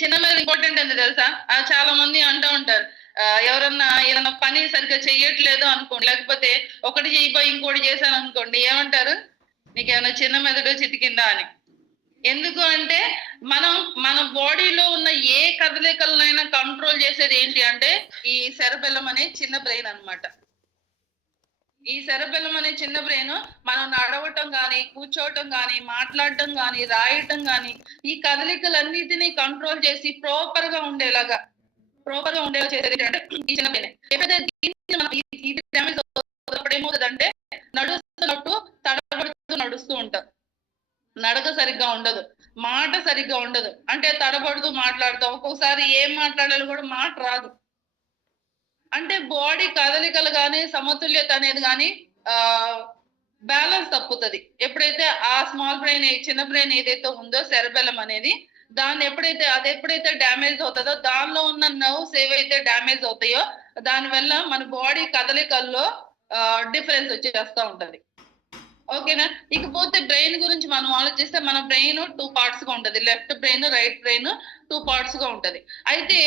చిన్న మీద ఇంపార్టెంట్ ఎంత తెలుసా? చాలా మంది అంటూ ఉంటారు. ఎవరన్నా ఏదన్నా పని సరిగ్గా చెయ్యట్లేదు అనుకోండి, లేకపోతే ఒకటి చెయ్యిపోయి ఇంకోటి చేశాననుకోండి, ఏమంటారు? నీకేమైనా చిన్న మెదడు చితికిందా అని. ఎందుకు అంటే మన బాడీలో ఉన్న ఏ కదలికలనైనా కంట్రోల్ చేసేది ఏంటి అంటే ఈ సెరబెల్లం అనే చిన్న బ్రెయిన్ అన్నమాట. ఈ సెరబెల్లం అనే చిన్న బ్రెయిన్ మనం నడవటం గాని, కూర్చోవటం గాని, మాట్లాడటం గాని, రాయటం గాని, ఈ కదలికలన్నిటిని కంట్రోల్ చేసి ప్రాపర్‌గా ఉండేలా చేసేది ఏంటంటే ఈ చిన్న బ్రెయినే. ఎప్పుడైతే దీన్ని మనం ఇది డ్యామేజ్ అవుతున్నప్పుడు ఏమవుతదంటే నడుస్తున్నట్టు తడబడుతూ నడుస్తూ ఉంటాం. నడక సరిగ్గా ఉండదు. మాట సరిగ్గా ఉండదు. అంటే తడబడుతూ మాట్లాడతాం. ఒక్కొక్కసారి ఏం మాట్లాడాలో కూడా మాట రాదు. అంటే బాడీ కదలికలు గాని, సమతుల్యత అనేది గాని బ్యాలెన్స్ తప్పుతది. ఎప్పుడైతే ఆ స్మాల్ బ్రెయిన్ చిన్న బ్రెయిన్ ఏదైతే ఉందో సెరెబెల్లమ్ అనేది ఎప్పుడైతే డ్యామేజ్ అవుతదో దానిలో ఉన్న నర్వ్స్ ఏవైతే డ్యామేజ్ అవుతాయో దానివల్ల మన బాడీ కదలికల్లో డిఫరెన్స్ వచ్చేస్తా ఉంటది. ఓకేనా? ఇకపోతే బ్రెయిన్ గురించి మనం ఆలోచిస్తే మన బ్రెయిన్ 2 పార్ట్స్‌గా ఉంటది. లెఫ్ట్ బ్రెయిన్, రైట్ బ్రెయిన్ 2 పార్ట్స్‌గా ఉంటది. అయితే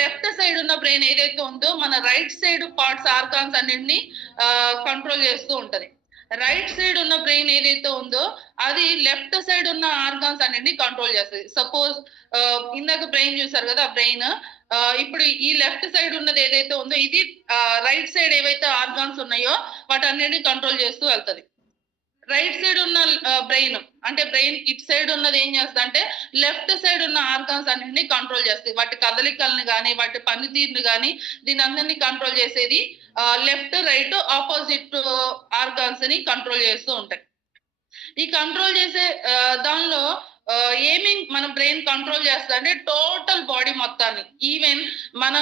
లెఫ్ట్ సైడ్ ఉన్న బ్రెయిన్ ఏదైతే ఉందో మన రైట్ సైడ్ పార్ట్స్ ఆర్గాన్స్ అన్నిటిని కంట్రోల్ చేస్తూ ఉంటది. రైట్ సైడ్ ఉన్న బ్రెయిన్ ఏదైతే ఉందో అది లెఫ్ట్ సైడ్ ఉన్న ఆర్గాన్స్ అన్నిటిని కంట్రోల్ చేస్తది. సపోజ్ ఇందాక బ్రెయిన్ చూసారు కదా! ఆ బ్రెయిన్ ఇప్పుడు ఈ లెఫ్ట్ సైడ్ ఉన్నది ఏదైతే ఉందో ఇది రైట్ సైడ్ ఏవైతే ఆర్గాన్స్ ఉన్నాయో వాటన్నిటిని కంట్రోల్ చేస్తూ వెళ్తది. రైట్ సైడ్ ఉన్న బ్రెయిన్ అంటే బ్రెయిన్ ఇటు సైడ్ ఉన్నది ఏం చేస్తదంటే లెఫ్ట్ సైడ్ ఉన్న ఆర్గాన్స్ అన్నిటిని కంట్రోల్ చేస్తాయి. వాటి కదలికలను గాని, వాటి పనితీరును గాని దీనందరిని కంట్రోల్ చేసేది లెఫ్ట్, రైట్ ఆపోజిట్ ఆర్గాన్స్ ని కంట్రోల్ చేస్తూ ఉంటాయి. ఈ కంట్రోల్ చేసే దానిలో మన బ్రెయిన్ కంట్రోల్ చేస్తదంటే టోటల్ బాడీ మొత్తాన్ని. ఈవెన్ మన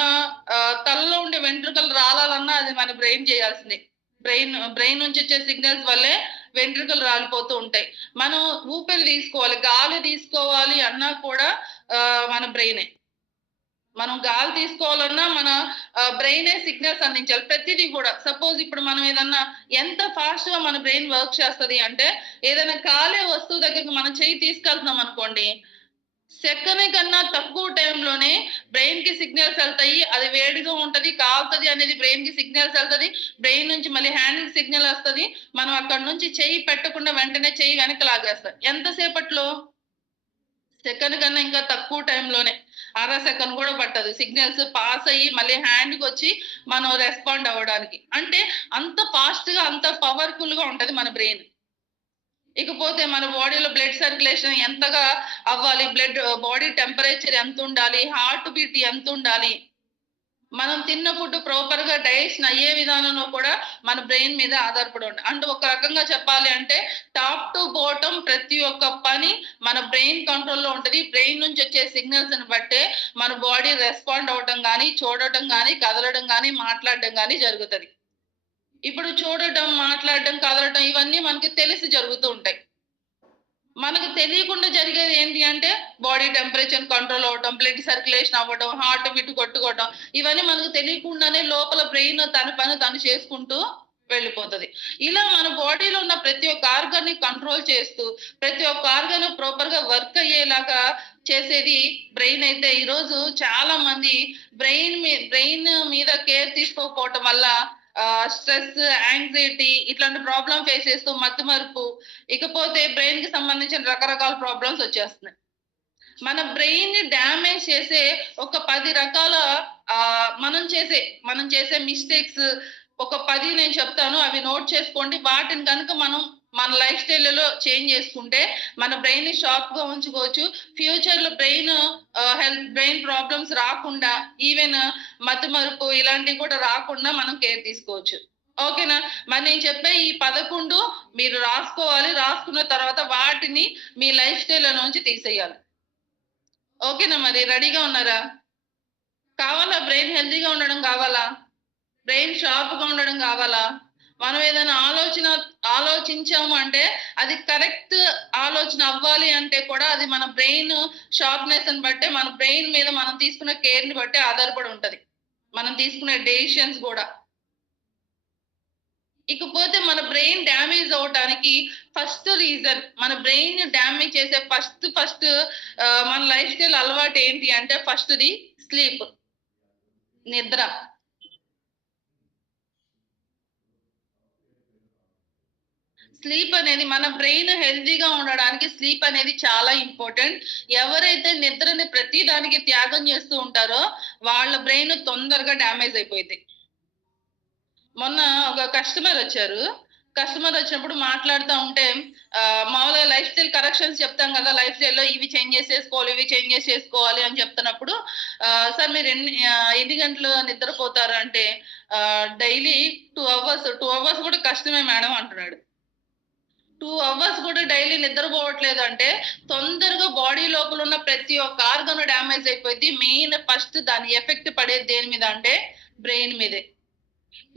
తలలో ఉండే వెంట్రుకలు రాలాలన్నా అది మన బ్రెయిన్ చేయాల్సిందే. బ్రెయిన్ నుంచి వచ్చే సిగ్నల్స్ వల్లే వెంట్రుకలు రాలిపోతూ ఉంటాయి. మనం ఊపిరి తీసుకోవాలి, గాలి తీసుకోవాలి అన్నా కూడా మన బ్రెయినే. మనం గాలి తీసుకోవాలన్నా మన బ్రెయినే సిగ్నల్స్ అందించాలి. ప్రతిదీ కూడా సపోజ్ ఇప్పుడు మనం ఏదన్నా ఎంత ఫాస్ట్‌గా మన బ్రెయిన్ వర్క్ చేస్తది అంటే ఏదైనా కాలే వస్తువు దగ్గరికి మనం చెయ్యి తీసుకెళ్తున్నాం అనుకోండి, సెకను కన్నా తక్కువ టైంలోనే బ్రెయిన్‌కి సిగ్నల్స్ ఎళ్తాయి. అది వేడిగా ఉంటది, కాలుతది అనేది బ్రెయిన్‌కి సిగ్నల్స్ ఎళ్తది. బ్రెయిన్ నుంచి మళ్ళీ హ్యాండ్‌కి సిగ్నల్ వస్తది. మనం అక్కడి నుంచి చెయ్యి పెట్టకుండా వెంటనే చెయ్యి వెనక్కి లాగేస్తాం. ఎంత సేపట్లో? సెకను కన్నా ఇంకా తక్కువ టైంలోనే. అర సెకను కూడా పట్టదు. సిగ్నల్స్ పాస్ అయ్యి మళ్ళీ హ్యాండ్‌కొచ్చి మనం రెస్పాండ్ అవ్వడానికి. అంటే అంత ఫాస్ట్‌గా, అంత పవర్‌ఫుల్‌గా ఉంటది మన బ్రెయిన్. ఇకపోతే మన బాడీలో బ్లడ్ సర్క్యులేషన్ ఎంతగా అవ్వాలి, బాడీ టెంపరేచర్ ఎంతుండాలి, హార్ట్ బీట్ ఎంతుండాలి, మనం తిన్న ఫుడ్ ప్రాపర్‌గా డైజెషన్ అయ్యే విధానంలో కూడా మన బ్రెయిన్ మీద ఆధారపడి ఉంటది. అంటే ఒక రకంగా చెప్పాలి అంటే టాప్ టు బాటమ్ ప్రతి ఒక్క పని మన బ్రెయిన్ కంట్రోల్‌లో ఉంటది. బ్రెయిన్ నుంచి వచ్చే సిగ్నల్స్‌ని బట్టే మన బాడీ రెస్పాండ్ అవ్వటం గాని, చూడటం గాని, కదలడం గాని, మాట్లాడడం గాని జరుగుతది. ఇప్పుడు చూడటం, మాట్లాడటం, కదలటం ఇవన్నీ మనకి తెలిసి జరుగుతూ ఉంటాయి. మనకు తెలియకుండా జరిగేది ఏంటి అంటే బాడీ టెంపరేచర్ కంట్రోల్ అవ్వటం, బ్లడ్ సర్క్యులేషన్ అవ్వడం, హార్ట్ బీట్ కొట్టుకోవటం ఇవన్నీ మనకు తెలియకుండానే లోపల బ్రెయిన్ తన పని తను చేసుకుంటూ వెళ్ళిపోతది. ఇలా మన బాడీలో ఉన్న ప్రతి ఒక్క ఆర్గాన్‌ని కంట్రోల్ చేస్తూ, ప్రతి ఒక్క ఆర్గాన్ ప్రాపర్‌గా వర్క్ అయ్యేలాగా చేసేది బ్రెయిన్ అయితే ఈరోజు చాలా మంది బ్రెయిన్ మీద కేర్ తీసుకోకపోవటం వల్ల స్ట్రెస్, యాంగ్జైటీ ఇట్లాంటి ప్రాబ్లమ్ ఫేస్ చేస్తూ మతిమరుపు, ఇకపోతే బ్రెయిన్‌కి సంబంధించిన రకరకాల ప్రాబ్లమ్స్ వచ్చేస్తున్నాయి. మన బ్రెయిన్‌ని డ్యామేజ్ చేసే ఒక 10 రకాల మనం చేసే మిస్టేక్స్ ఒక 10 నేను చెప్తాను. అవి నోట్ చేసుకోండి. వాటిని గనుక మనం మన లైఫ్ స్టైల్‌లో చేంజ్ చేసుకుంటే మన బ్రెయిన్‌ని షార్ప్‌గా ఉంచుకోవచ్చు. ఫ్యూచర్‌లో బ్రెయిన్ ప్రాబ్లమ్స్ రాకుండా ఈవెన్ మతిమరుపు ఇలాంటివి కూడా రాకుండా మనం కేర్ తీసుకోవచ్చు. ఓకేనా? మరి నేను చెప్పే ఈ 11 మీరు రాసుకోవాలి. రాసుకున్న తర్వాత వాటిని మీ లైఫ్ స్టైల్‌లో నుంచి తీసేయాలి. ఓకేనా మరి? రెడీగా ఉన్నారా? కావాలా? బ్రెయిన్ హెల్తీగా ఉండడం కావాలా? బ్రెయిన్ షార్ప్‌గా ఉండడం కావాలా? మనం ఏదైనా ఆలోచించాము అంటే అది కరెక్ట్ ఆలోచన అవ్వాలి అంటే కూడా అది మన బ్రెయిన్ షార్ప్‌నెస్‌ని బట్టే మన బ్రెయిన్ మీద మనం తీసుకున్న కేర్‌ని బట్టే ఆధారపడి ఉంటది. మనం తీసుకునే డెసిషన్స్ గూడా. ఇకపోతే మన బ్రెయిన్ డ్యామేజ్ అవ్వటానికి ఫస్ట్ రీజన్, మన బ్రెయిన్ డ్యామేజ్ చేసే ఫస్ట్ మన లైఫ్ స్టైల్ అలవాటు ఏంటి అంటే ఫస్ట్‌ది స్లీప్. నిద్ర. స్లీప్ అనేది మన బ్రెయిన్ హెల్తీగా ఉండడానికి స్లీప్ అనేది చాలా ఇంపార్టెంట్. ఎవరైతే నిద్రని ప్రతి దానికి త్యాగం చేస్తూ ఉంటారో వాళ్ళ బ్రెయిన్ తొందరగా డ్యామేజ్ అయిపోయిద్ది. మొన్న ఒక కస్టమర్ వచ్చినప్పుడు మాట్లాడుతా ఉంటే మామూలుగా లైఫ్ స్టైల్ కరెక్షన్స్ చెప్తాం కదా! లైఫ్ స్టైల్‌లో ఇవి చేంజెస్ చేసుకోవాలి, ఇవి చేంజెస్ చేసుకోవాలి అని చెప్తున్నప్పుడు సార్ మీరు ఎన్ని గంటలు నిద్రపోతారు అంటే డైలీ 2 అవర్స్. 2 అవర్స్ కూడా కష్టమే మేడం అంటున్నాడు. 2 అవర్స్ కూడా డైలీ నిద్రపోవట్లేదు అంటే తొందరగా బాడీ లోపల ఉన్న ప్రతి ఒక్క ఆర్గాన్ డ్యామేజ్ అయిపోద్ది. మెయిన్ ఫస్ట్ దాని ఎఫెక్ట్ పడేది దేని మీద అంటే బ్రెయిన్ మీదే.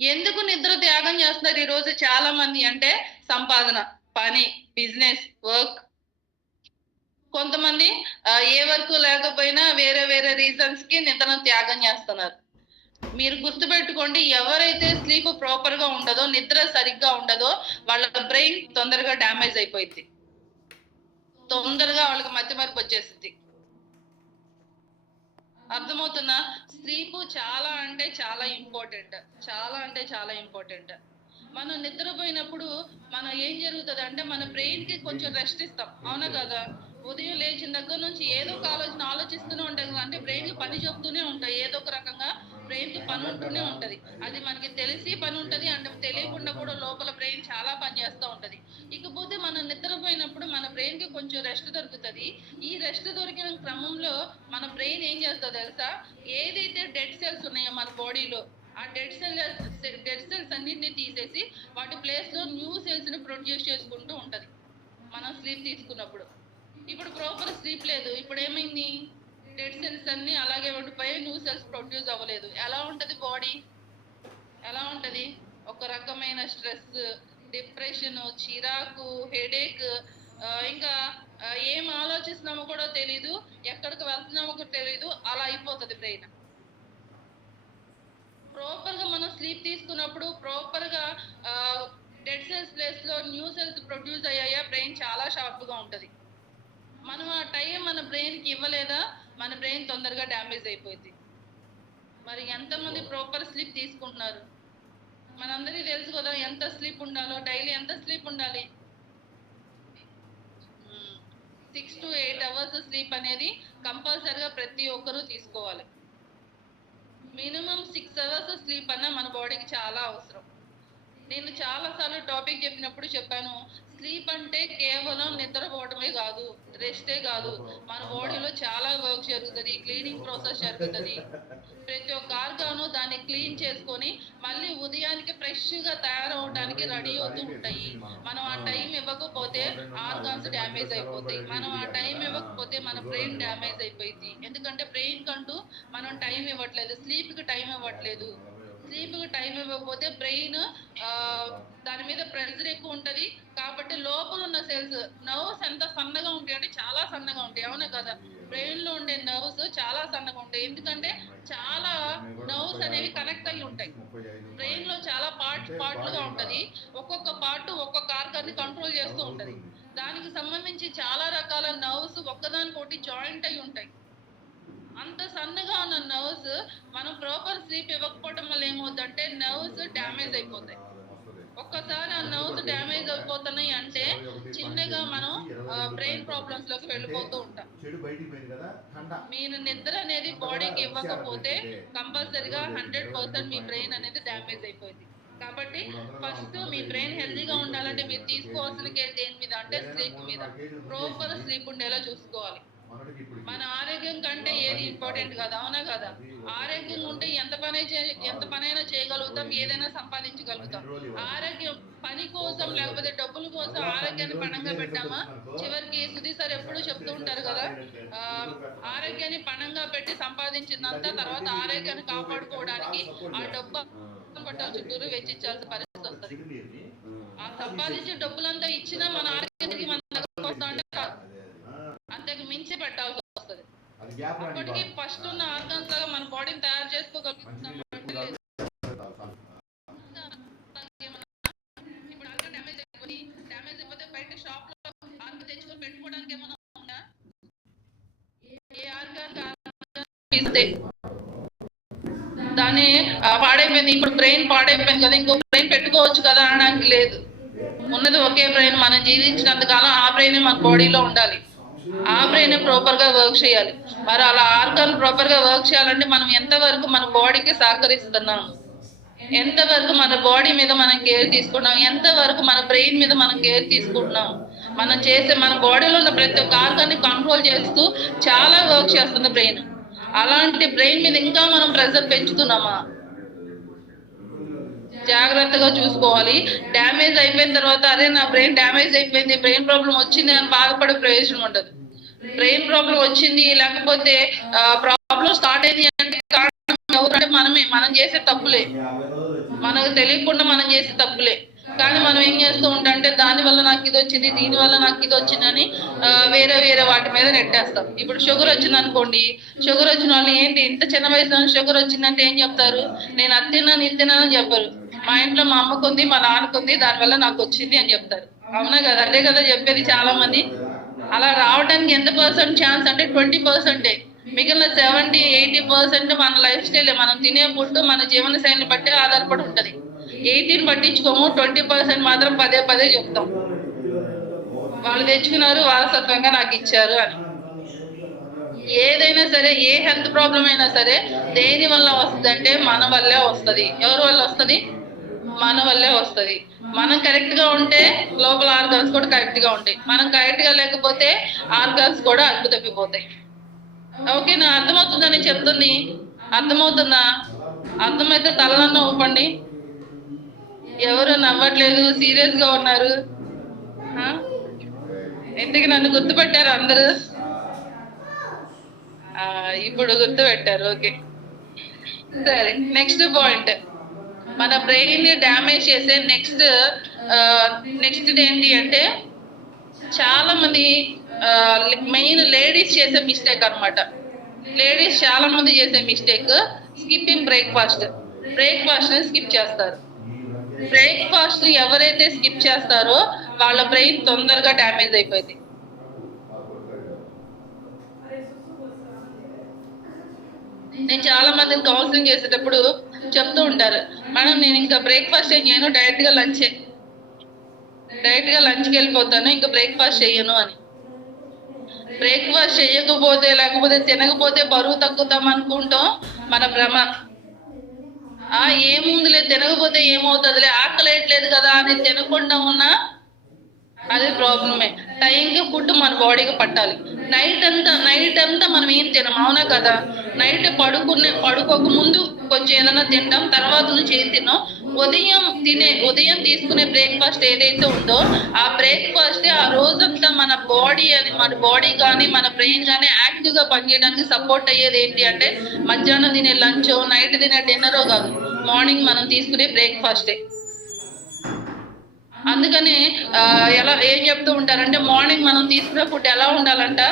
ఎందుకు నిద్ర త్యాగం చేస్తున్నారు ఈరోజు చాలా మంది అంటే సంపాదన, పని, బిజినెస్, వర్క్. కొంతమంది ఏ వర్క్ లేకపోయినా వేరే వేరే రీజన్స్‌కి నిద్రను త్యాగం చేస్తున్నారు. మీరు గుర్తుపెట్టుకోండి, ఎవరైతే స్లీప్ ప్రాపర్‌గా ఉండదో, నిద్ర సరిగ్గా ఉండదో వాళ్ళ బ్రెయిన్ తొందరగా డ్యామేజ్ అయిపోయిద్ది. తొందరగా వాళ్ళకి మతిమరుపొచ్చేసిద్ది. అర్థమవుతుందా? స్లీపు చాలా అంటే చాలా ఇంపార్టెంట్. చాలా అంటే చాలా ఇంపార్టెంట్. మనం నిద్రపోయినప్పుడు మనం ఏం జరుగుతదంటే మన బ్రెయిన్‌కి కొంచెం రెస్ట్ ఇస్తాం. అవునా కాదా? ఉదయం లేచిన దగ్గర నుంచి ఏదో ఒక ఆలోచన ఆలోచిస్తూనే ఉంటాం కదా! అంటే బ్రెయిన్‌కి పని చెప్తూనే ఉంటాయి. ఏదో ఒక రకంగా బ్రెయిన్‌కి పని ఉంటూనే ఉంటది. అది మనకి తెలిసి పని ఉంటది. అంటే తెలియకుండా కూడా లోపల బ్రెయిన్ చాలా పని చేస్తా ఉంటది. ఇకపోతే మనం నిద్రపోయినప్పుడు మన బ్రెయిన్‌కి కొంచెం రెస్ట్ దొరుకుతది. ఈ రెస్ట్ దొరికిన క్రమంలో మన బ్రెయిన్ ఏం చేస్తదో తెలుసా? ఏదైతే డెడ్ సెల్స్ ఉన్నాయో మన బాడీలో ఆ డెడ్ సెల్స్ అన్నిటిని తీసేసి వాటి ప్లేస్‌లో న్యూ సెల్స్‌ని ప్రొడ్యూస్ చేసుకుంటూ ఉంటది. మనం స్లీప్ తీసుకున్నప్పుడు. ఇప్పుడు ప్రాపర్ స్లీప్ లేదు. ఇప్పుడేమైంది? డెడ్ సెల్స్ అన్నీ అలాగే ఉండిపోయాయి. న్యూ సెల్స్ ప్రొడ్యూస్ అవ్వలేదు. ఎలా ఉంటది బాడీ? ఎలా ఉంటది? ఒక రకమైన స్ట్రెస్, డిప్రెషను, చిరాకు, హెడేక్ ఇంకా ఏం ఆలోచిస్తున్నామో కూడా తెలీదు. ఎక్కడికి వెళ్తున్నామో కూడా తెలీదు. అలా అయిపోతది బ్రెయిన్. ప్రాపర్‌గా మనం స్లీప్ తీసుకున్నప్పుడు ప్రాపర్‌గా ఆహ్, డెడ్ సెల్స్ ప్లేస్‌లో న్యూ సెల్స్ ప్రొడ్యూస్ అయ్యాయా బ్రెయిన్ చాలా షార్ప్‌గా ఉంటది. మనం ఆ టైం మన బ్రెయిన్‌కి ఇవ్వలేదా మన బ్రెయిన్ తొందరగా డ్యామేజ్ అయిపోద్ది. మరి ఎంతమంది ప్రాపర్ స్లీప్ తీసుకుంటున్నారు? మనందరికీ తెలుసు కదా! ఎంత స్లీప్ ఉండాలో, డైలీ ఎంత స్లీప్ ఉండాలి? 6-8 అవర్స్ స్లీప్ అనేది కంపల్సరీగా ప్రతి ఒక్కరూ తీసుకోవాలి. మినిమమ్ 6 అవర్స్ స్లీప్ అన్నా మన బాడీకి చాలా అవసరం. నేను చాలా సార్లు టాపిక్ చెప్పినప్పుడు చెప్పాను. స్లీప్ అంటే కేవలం నిద్రపోవడమే గాదు. రెస్టే గాదు. మన బాడీలో చాలా వర్క్ జరుగుతది. క్లీనింగ్ ప్రాసెస్ జరుగుతది. ప్రతి ఒక్క ఆర్గాను దాన్ని క్లీన్ చేసుకొని, మళ్ళీ ఉదయానికి ఫ్రెష్‌గా తయారవ్వడానికి రెడీ అవుతూ ఉంటాయి. మనం ఆ టైం ఇవ్వకపోతే ఆర్గాన్స్ డ్యామేజ్ అయిపోతాయి. మనం ఆ టైం ఇవ్వకపోతే మన బ్రెయిన్ డ్యామేజ్ అయిపోయిద్ది. ఎందుకంటే బ్రెయిన్‌కంటూ మనం టైం ఇవ్వట్లేదు. స్లీప్‌కి టైం ఇవ్వట్లేదు. స్లీప్‌కి టైం ఇవ్వకపోతే బ్రెయిన్ దాని మీద ప్రెషర్ ఎక్కువ ఉంటది. కాబట్టి లోపల ఉన్న సెల్స్, నర్వ్స్ ఎంత సన్నగా ఉంటాయంటే చాలా సన్నగా ఉంటాయి. అవునా కదా? బ్రెయిన్‌లో ఉండే నర్వ్స్ చాలా సన్నగా ఉంటాయి. ఎందుకంటే చాలా నర్వ్స్ అనేవి కనెక్ట్ అయ్యి ఉంటాయి. బ్రెయిన్‌లో చాలా పార్ట్‌లుగా ఉంటది. ఒక్కొక్క పార్ట్ ఒక్కొక్క ఆర్గాన్‌ని కంట్రోల్ చేస్తూ ఉంటది. దానికి సంబంధించి చాలా రకాల నర్వ్స్ ఒక్కదానికొకటి జాయింట్ అయ్యి ఉంటాయి. అంత సన్నగా ఉన్న నర్వ్స్ మనం ప్రాపర్ స్లీప్ ఇవ్వకపోవటం వల్ల ఏమవుద్దంటే నర్వ్స్ డ్యామేజ్ అయిపోతాయి. ఒక్కసారి ఆ నర్వ్స్ డ్యామేజ్ అయిపోతున్నాయి అంటే చిన్నగా మనం బ్రెయిన్ ప్రాబ్లమ్స్ లోకి వెళ్ళిపోతూ ఉంటాం. మీరు నిద్ర అనేది బాడీకి ఇవ్వకపోతే కంపల్సరీగా 100% మీ బ్రెయిన్ అనేది డ్యామేజ్ అయిపోయింది. కాబట్టి ఫస్ట్ మీ బ్రెయిన్ హెల్తీగా ఉండాలంటే మీరు తీసుకోవాల్సిన కేర్ దేని మీద అంటే స్లీప్ మీద. ప్రాపర్ స్లీప్ ఉండేలా చూసుకోవాలి. మన ఆరోగ్యం కంటే ఏది ఇంపార్టెంట్ కాదు. అవునా కదా? ఆరోగ్యంగా ఉంటే ఎంత పనైనా చేయగలుగుతాం. ఏదైనా సంపాదించగలుగుతాం. ఆరోగ్యం పని కోసం లేకపోతే డబ్బుల కోసం ఆరోగ్యాన్ని పణంగా పెట్టామా, చివరికి సుధీర్ సార్ ఎప్పుడూ చెప్తూ ఉంటారు కదా! ఆహ్, ఆరోగ్యాన్ని పణంగా పెట్టి సంపాదించిందంతా తర్వాత ఆరోగ్యాన్ని కాపాడుకోవడానికి ఆ డబ్బు బట్టల చుట్టూరు వెచ్చించాల్సిన పరిస్థితొస్తది. ఆ సంపాదించే డబ్బులంతా ఇచ్చినా మన ఆరోగ్యానికి మన దగ్గరకొస్తా అంటే రాదు. అంతకు మించి పెట్టాల్సొస్తది. అప్పటికి ఫస్ట్ ఉన్న ఆర్గాన్స్ లాగా మన బాడీని తయారు చేసుకోగలుగుతున్నామా అంటే లేదు. ఇస్తే దాన్ని పాడైపోయింది, ఇప్పుడు బ్రెయిన్ పాడైపోయింది కదా, ఇంకో బ్రెయిన్ పెట్టుకోవచ్చు కదా అనడానికి లేదు. ఉన్నది ఒకే బ్రెయిన్. మనం జీవించినంత కాలం ఆ బ్రెయిన్ మన బాడీలో ఉండాలి, ఆ బ్రెయిన్ ప్రాపర్ గా వర్క్ చేయాలి. మరి అలా ఆర్గాన్ ప్రాపర్ గా వర్క్ చేయాలంటే మనం ఎంతవరకు మన బాడీకి సహకరిస్తున్నాం, ఎంతవరకు మన బాడీ మీద మనం కేర్ తీసుకుంటున్నాం, ఎంతవరకు మన బ్రెయిన్ మీద మనం కేర్ తీసుకుంటున్నాం. మనం చేసే మన బాడీలో ఉన్న ప్రతి ఒక్క ఆర్గాన్ని కంట్రోల్ చేస్తూ చాలా వర్క్ చేస్తుంది బ్రెయిన్. అలాంటి బ్రెయిన్ మీద ఇంకా మనం ప్రెజర్ పెంచుతున్నామా? జాగ్రత్తగా చూసుకోవాలి. డ్యామేజ్ అయిపోయిన తర్వాత అరే నా బ్రెయిన్ డ్యామేజ్ అయిపోయింది, బ్రెయిన్ ప్రాబ్లం వచ్చింది అని బాధపడే ప్రయోజనం ఉండదు. బ్రెయిన్ ప్రాబ్లం వచ్చింది లేకపోతే ప్రాబ్లం స్టార్ట్ అయింది అంటే కారణం ఎవరంటే మనమే, మనం చేసే తప్పులే, మనకు తెలియకుండా మనం చేసే తప్పులే. కానీ మనం ఏం చేస్తూ ఉంటామంటే దాని వల్ల నాకు ఇది వచ్చింది, దీని వల్ల నాకు ఇది వచ్చిందని వేరే వేరే వాటి మీద నెట్టేస్తాం. ఇప్పుడు షుగర్ వచ్చింది అనుకోండి, షుగర్ వచ్చిన వాళ్ళు ఏంటి ఇంత చిన్న వయసులో షుగర్ వచ్చిందంటే ఏం చెప్తారు, నేను అది తిన్నాను ఇది తిన్నాను అని చెప్పరు. మా ఇంట్లో మా అమ్మకుంది మా నాన్నకుంది దానివల్ల నాకు వచ్చింది అని చెప్తారు. అవునా కదా? అదే కదా చెప్పేది చాలా మంది. అలా రావడానికి ఎంత పర్సెంట్ ఛాన్స్ అంటే 20%. మిగిలిన 70-80% మన లైఫ్ స్టైల్, మనం తినే ఫుడ్, మన జీవన శైలిని బట్టి ఆధారపడి ఉంటది. 80 పట్టించుకోము, 20% మాత్రం పదే పదే చెప్తాం. వాళ్ళు తెచ్చుకున్నారు వారసత్వంగా నాకు ఇచ్చారు అని. ఏదైనా సరే, ఏ హెల్త్ ప్రాబ్లం అయినా సరే దేని వల్ల వస్తుంది అంటే మన వల్లే వస్తుంది. ఎవరి వల్ల వస్తుంది? మన వల్లే వస్తుంది. మనం కరెక్ట్ గా ఉంటే లోపల ఆర్గాన్స్ కూడా కరెక్ట్ గా ఉంటాయి. మనం కరెక్ట్ గా లేకపోతే ఆర్గాన్స్ కూడా అదుపు తప్పిపోతాయి. ఓకేనా? అర్థమవుతుందా నేను చెప్తుంది? అర్థమవుతుందా? అర్థమైతే తలనన్న ఊపండి. ఎవరు నవ్వట్లేదు, సీరియస్ గా ఉన్నారు. ఎందుకు నన్ను గుర్తుపెట్టారు అందరూ? ఇప్పుడు గుర్తుపెట్టారు. ఓకే, సరే. నెక్స్ట్ పాయింట్, మన బ్రెయిన్ ని డ్యామేజ్ చేసే నెక్స్ట్ ఏంటి అంటే చాలా మంది మెయిన్ లేడీస్ చేసే మిస్టేక్ అన్నమాట. లేడీస్ చాలా మంది చేసే మిస్టేక్ స్కిప్పింగ్ బ్రేక్ఫాస్ట్. బ్రేక్ఫాస్ట్ ని స్కిప్ చేస్తారు. బ్రేక్ఫాస్ట్ ఎవరైతే స్కిప్ చేస్తారో వాళ్ళ బ్రెయిన్ తొందరగా డ్యామేజ్ అయిపోయింది. నేను చాలా మందిని కౌన్సిలింగ్ చేసేటప్పుడు చెప్తూ ఉంటారు, మేడం నేను ఇంకా బ్రేక్ఫాస్ట్ ఏం చేయను, డైరెక్ట్ గా లంచ్కి వెళ్ళిపోతాను, ఇంకా బ్రేక్ఫాస్ట్ చేయను అని. బ్రేక్ఫాస్ట్ చేయకపోతే లేకపోతే తినకపోతే బరువు తగ్గుతాం అనుకుంటాం, మన భ్రమ. ఏముందిలే తినకపోతే ఏమవుతుందిలే, ఆకలేయట్లేదు కదా అని తినకుండా ఉన్నా అది ప్రాబ్లమే. టైంకి ఫుడ్ మన బాడీకి పట్టాలి. నైట్ అంతా మనం ఏం తినం, అవునా కదా? నైట్ పడుకోక ముందు కొంచెం ఏదైనా తింటాం, తర్వాత నుంచి ఏం తిన్నాం. ఉదయం తీసుకునే బ్రేక్ఫాస్ట్ ఏదైతే ఉందో ఆ బ్రేక్ఫాస్ట్ ఆ రోజంతా మన బాడీ కానీ మన బ్రెయిన్ కానీ యాక్టివ్ గా పనిచేయడానికి సపోర్ట్ అయ్యేది ఏంటి అంటే మధ్యాహ్నం తినే లంచ్, నైట్ తినే డిన్నర్ కాదు, మార్నింగ్ మనం తీసుకునే బ్రేక్ఫాస్టే. అందుకని ఏం చెప్తూ ఉంటారంటే మార్నింగ్ మనం తీసుకునే ఫుడ్ ఎలా ఉండాలంట,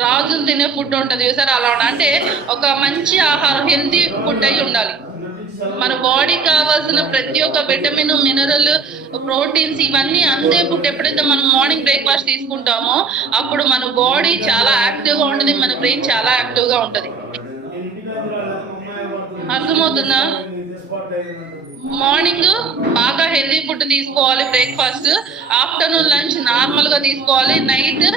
రాజులు తినే ఫుడ్ ఉంటది చూసారు, అలా అంటే ఒక మంచి ఆహారం, హెల్తీ ఫుడ్ అయి ఉండాలి. మన బాడీకి కావాల్సిన ప్రతి ఒక్క విటమిన్, మినరల్, ప్రోటీన్స్ ఇవన్నీ అందే ఫుడ్ ఎప్పుడైతే మనం మార్నింగ్ బ్రేక్ఫాస్ట్ తీసుకుంటామో అప్పుడు మన బాడీ చాలా యాక్టివ్ గా ఉంటుంది, మన బ్రెయిన్ చాలా యాక్టివ్ గా ఉంటది. అర్థమవుతుందా? మార్నింగ్ బాగా హెల్తీ ఫుడ్ తీసుకోవాలి బ్రేక్ఫాస్ట్, ఆఫ్టర్నూన్ లంచ్ నార్మల్ గా తీసుకోవాలి, నైట్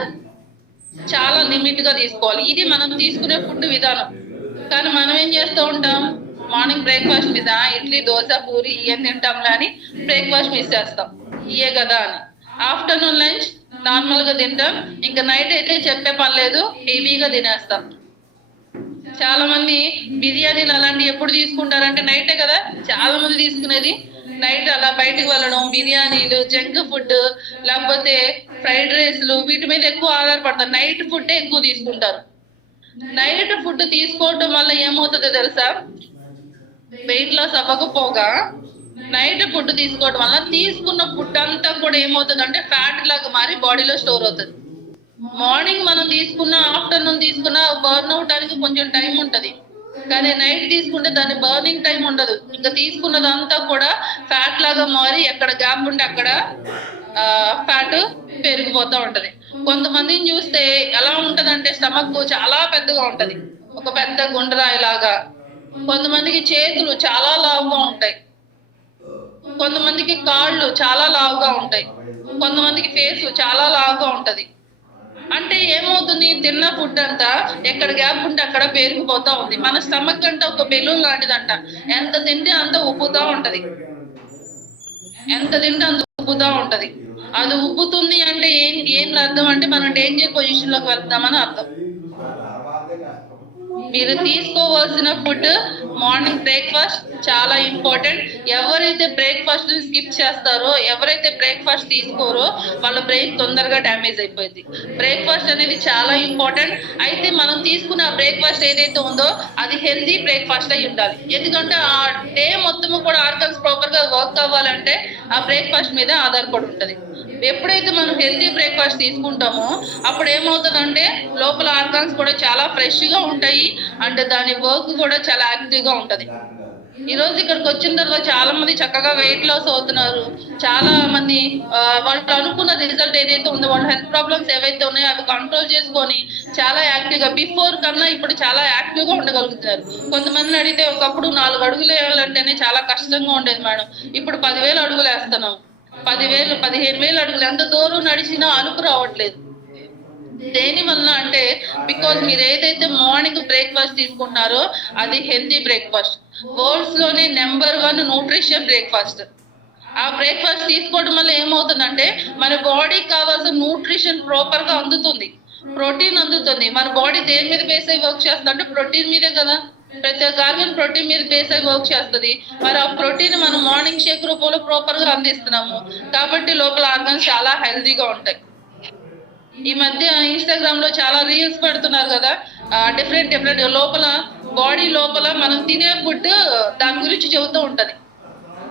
చాలా లిమిట్ గా తీసుకోవాలి. ఇది మనం తీసుకునే ఫుడ్ విధానం. కానీ మనం ఏం చేస్తూ ఉంటాం, మార్నింగ్ బ్రేక్ఫాస్ట్ మీద ఇడ్లీ, దోశ, పూరి ఇవన్నీ తింటాంలే అని బ్రేక్ఫాస్ట్ మిస్ చేస్తాం, ఇయే కదా అని. ఆఫ్టర్నూన్ లంచ్ నార్మల్ గా తింటాం, ఇంకా నైట్ అయితే చెప్పే పని లేదు, హెవీగా తినేస్తాం. చాలా మంది బిర్యానీలు అలాంటివి ఎప్పుడు తీసుకుంటారంటే నైటే కదా చాలా మంది తీసుకునేది. నైట్ అలా బయటకు వెళ్ళడం, బిర్యానీలు, జంక్ ఫుడ్, లేకపోతే ఫ్రైడ్ రైస్లు, వీటి మీద ఎక్కువ ఆధారపడతారు. నైట్ ఫుడ్ ఎక్కువ తీసుకుంటారు. నైట్ ఫుడ్ తీసుకోవడం వల్ల ఏమవుతుందో తెలుసా, వెయిట్ లాస్ అవ్వకపోగా నైట్ ఫుడ్ తీసుకోవడం వల్ల తీసుకున్న ఫుడ్ అంతా కూడా ఏమవుతుంది అంటే ఫ్యాట్ లాగా మారి బాడీలో స్టోర్ అవుతుంది. మార్నింగ్ మనం తీసుకున్న, ఆఫ్టర్నూన్ తీసుకున్న బర్న్ అవడానికి కొంచెం టైం ఉంటది, కానీ నైట్ తీసుకుంటే దాని బర్నింగ్ టైం ఉండదు. ఇంకా తీసుకున్నదంతా కూడా ఫ్యాట్ లాగా మారి ఎక్కడ గ్యాప్ ఉంటే అక్కడ ఫ్యాట్ పెరిగిపోతూ ఉంటది. కొంతమందిని చూస్తే ఎలా ఉంటదంటే స్టమక్ చాలా పెద్దగా ఉంటది, ఒక పెద్ద గుండ్రాయి లాగా. కొంతమందికి చేతులు చాలా లావుగా ఉంటాయి, కొంతమందికి కాళ్ళు చాలా లావుగా ఉంటాయి, కొంతమందికి ఫేస్ చాలా లావుగా ఉంటది. అంటే ఏమవుతుంది, తిన్న ఫుడ్ అంతా ఎక్కడ గ్యాప్ ఉంటే అక్కడ పేరుకుపోతా ఉంది. మన స్టమక్ అంటే ఒక బెలూన్ లాంటిదంట. ఎంత తింటే అంత ఉబ్బుతా ఉంటది, ఎంత తింటే అంత ఉబ్బుతా ఉంటది. అది ఉబ్బుతుంది అంటే ఏం అర్థం అంటే మనం డేంజర్ పొజిషన్ లోకి వెళ్తామని అర్థం. మీరు తీసుకోవాల్సిన ఫుడ్ మార్నింగ్ బ్రేక్ఫాస్ట్ చాలా ఇంపార్టెంట్. ఎవరైతే బ్రేక్ఫాస్ట్ స్కిప్ చేస్తారో, ఎవరైతే బ్రేక్ఫాస్ట్ తీసుకోరో వాళ్ళ బ్రెయిన్ తొందరగా డ్యామేజ్ అయిపోయింది. బ్రేక్ఫాస్ట్ అనేది చాలా ఇంపార్టెంట్. అయితే మనం తీసుకున్న బ్రేక్ఫాస్ట్ ఏదైతే ఉందో అది హెల్దీ బ్రేక్ఫాస్ట్ అయి ఉండాలి. ఎందుకంటే ఆ డే మొత్తము కూడా ఆర్గన్స్ ప్రాపర్ గా వర్క్ అవ్వాలంటే ఆ బ్రేక్ఫాస్ట్ మీద ఆధారపడి ఉంటది. ఎప్పుడైతే మనం హెల్తీ బ్రేక్ఫాస్ట్ తీసుకుంటామో అప్పుడు ఏమవుతుందంటే లోపల ఆర్గాన్స్ కూడా చాలా ఫ్రెష్ గా ఉంటాయి, అంటే దాని వర్క్ కూడా చాలా యాక్టివ్ గా ఉంటది. ఈ రోజు ఇక్కడికి వచ్చిన తర్వాత చాలా మంది చక్కగా వెయిట్ లాస్ అవుతున్నారు. చాలా మంది వాళ్ళు అనుకున్న రిజల్ట్ ఏదైతే ఉందో, వాళ్ళ హెల్త్ ప్రాబ్లమ్స్ ఏవైతే ఉన్నాయో అవి కంట్రోల్ చేసుకొని చాలా యాక్టివ్ గా బిఫోర్ కన్నా ఇప్పుడు చాలా యాక్టివ్ గా ఉండగలుగుతున్నారు. కొంతమందిని అడిగితే ఒకప్పుడు 4 అడుగులు వేయాలంటేనే చాలా కష్టంగా ఉండేది మేడం, ఇప్పుడు 10,000 అడుగులు వేస్తున్నాం. 10,000 15,000 అడుగులు ఎంత దూరం నడిచినా అలుపు రావట్లేదు. దేని వల్ల అంటే బికాజ్ మీరు ఏదైతే మార్నింగ్ బ్రేక్ఫాస్ట్ తీసుకుంటున్నారో అది హెల్తీ బ్రేక్ఫాస్ట్. వరల్డ్స్ లోనే నెంబర్ 1 న్యూట్రిషన్ బ్రేక్ఫాస్ట్. ఆ బ్రేక్ఫాస్ట్ తీసుకోవడం వల్ల ఏమవుతుందంటే మన బాడీకి కావాల్సిన న్యూట్రిషన్ ప్రాపర్ గా అందుతుంది, ప్రోటీన్ అందుతుంది. మన బాడీ దేని మీద బేస్ అయి వర్క్ చేస్తుంది అంటే ప్రోటీన్ మీదే కదా. ప్రతి ఒక్క ఆర్గన్ ప్రోటీన్ మీద బేస్ అయి వర్క్ చేస్తుంది. మరి ఆ ప్రోటీన్ మనం మార్నింగ్ షేక్ రూపంలో ప్రాపర్ గా అందిస్తున్నాము కాబట్టి లోపల ఆర్గన్స్ చాలా హెల్తీగా ఉంటాయి. ఈ మధ్య ఇన్స్టాగ్రామ్ లో చాలా రీల్స్ పెడుతున్నారు కదా, డిఫరెంట్ డిఫరెంట్ లోపల బాడీ లోపల మనం తినే ఫుడ్ దాని గురించి చెబుతూ ఉంటది.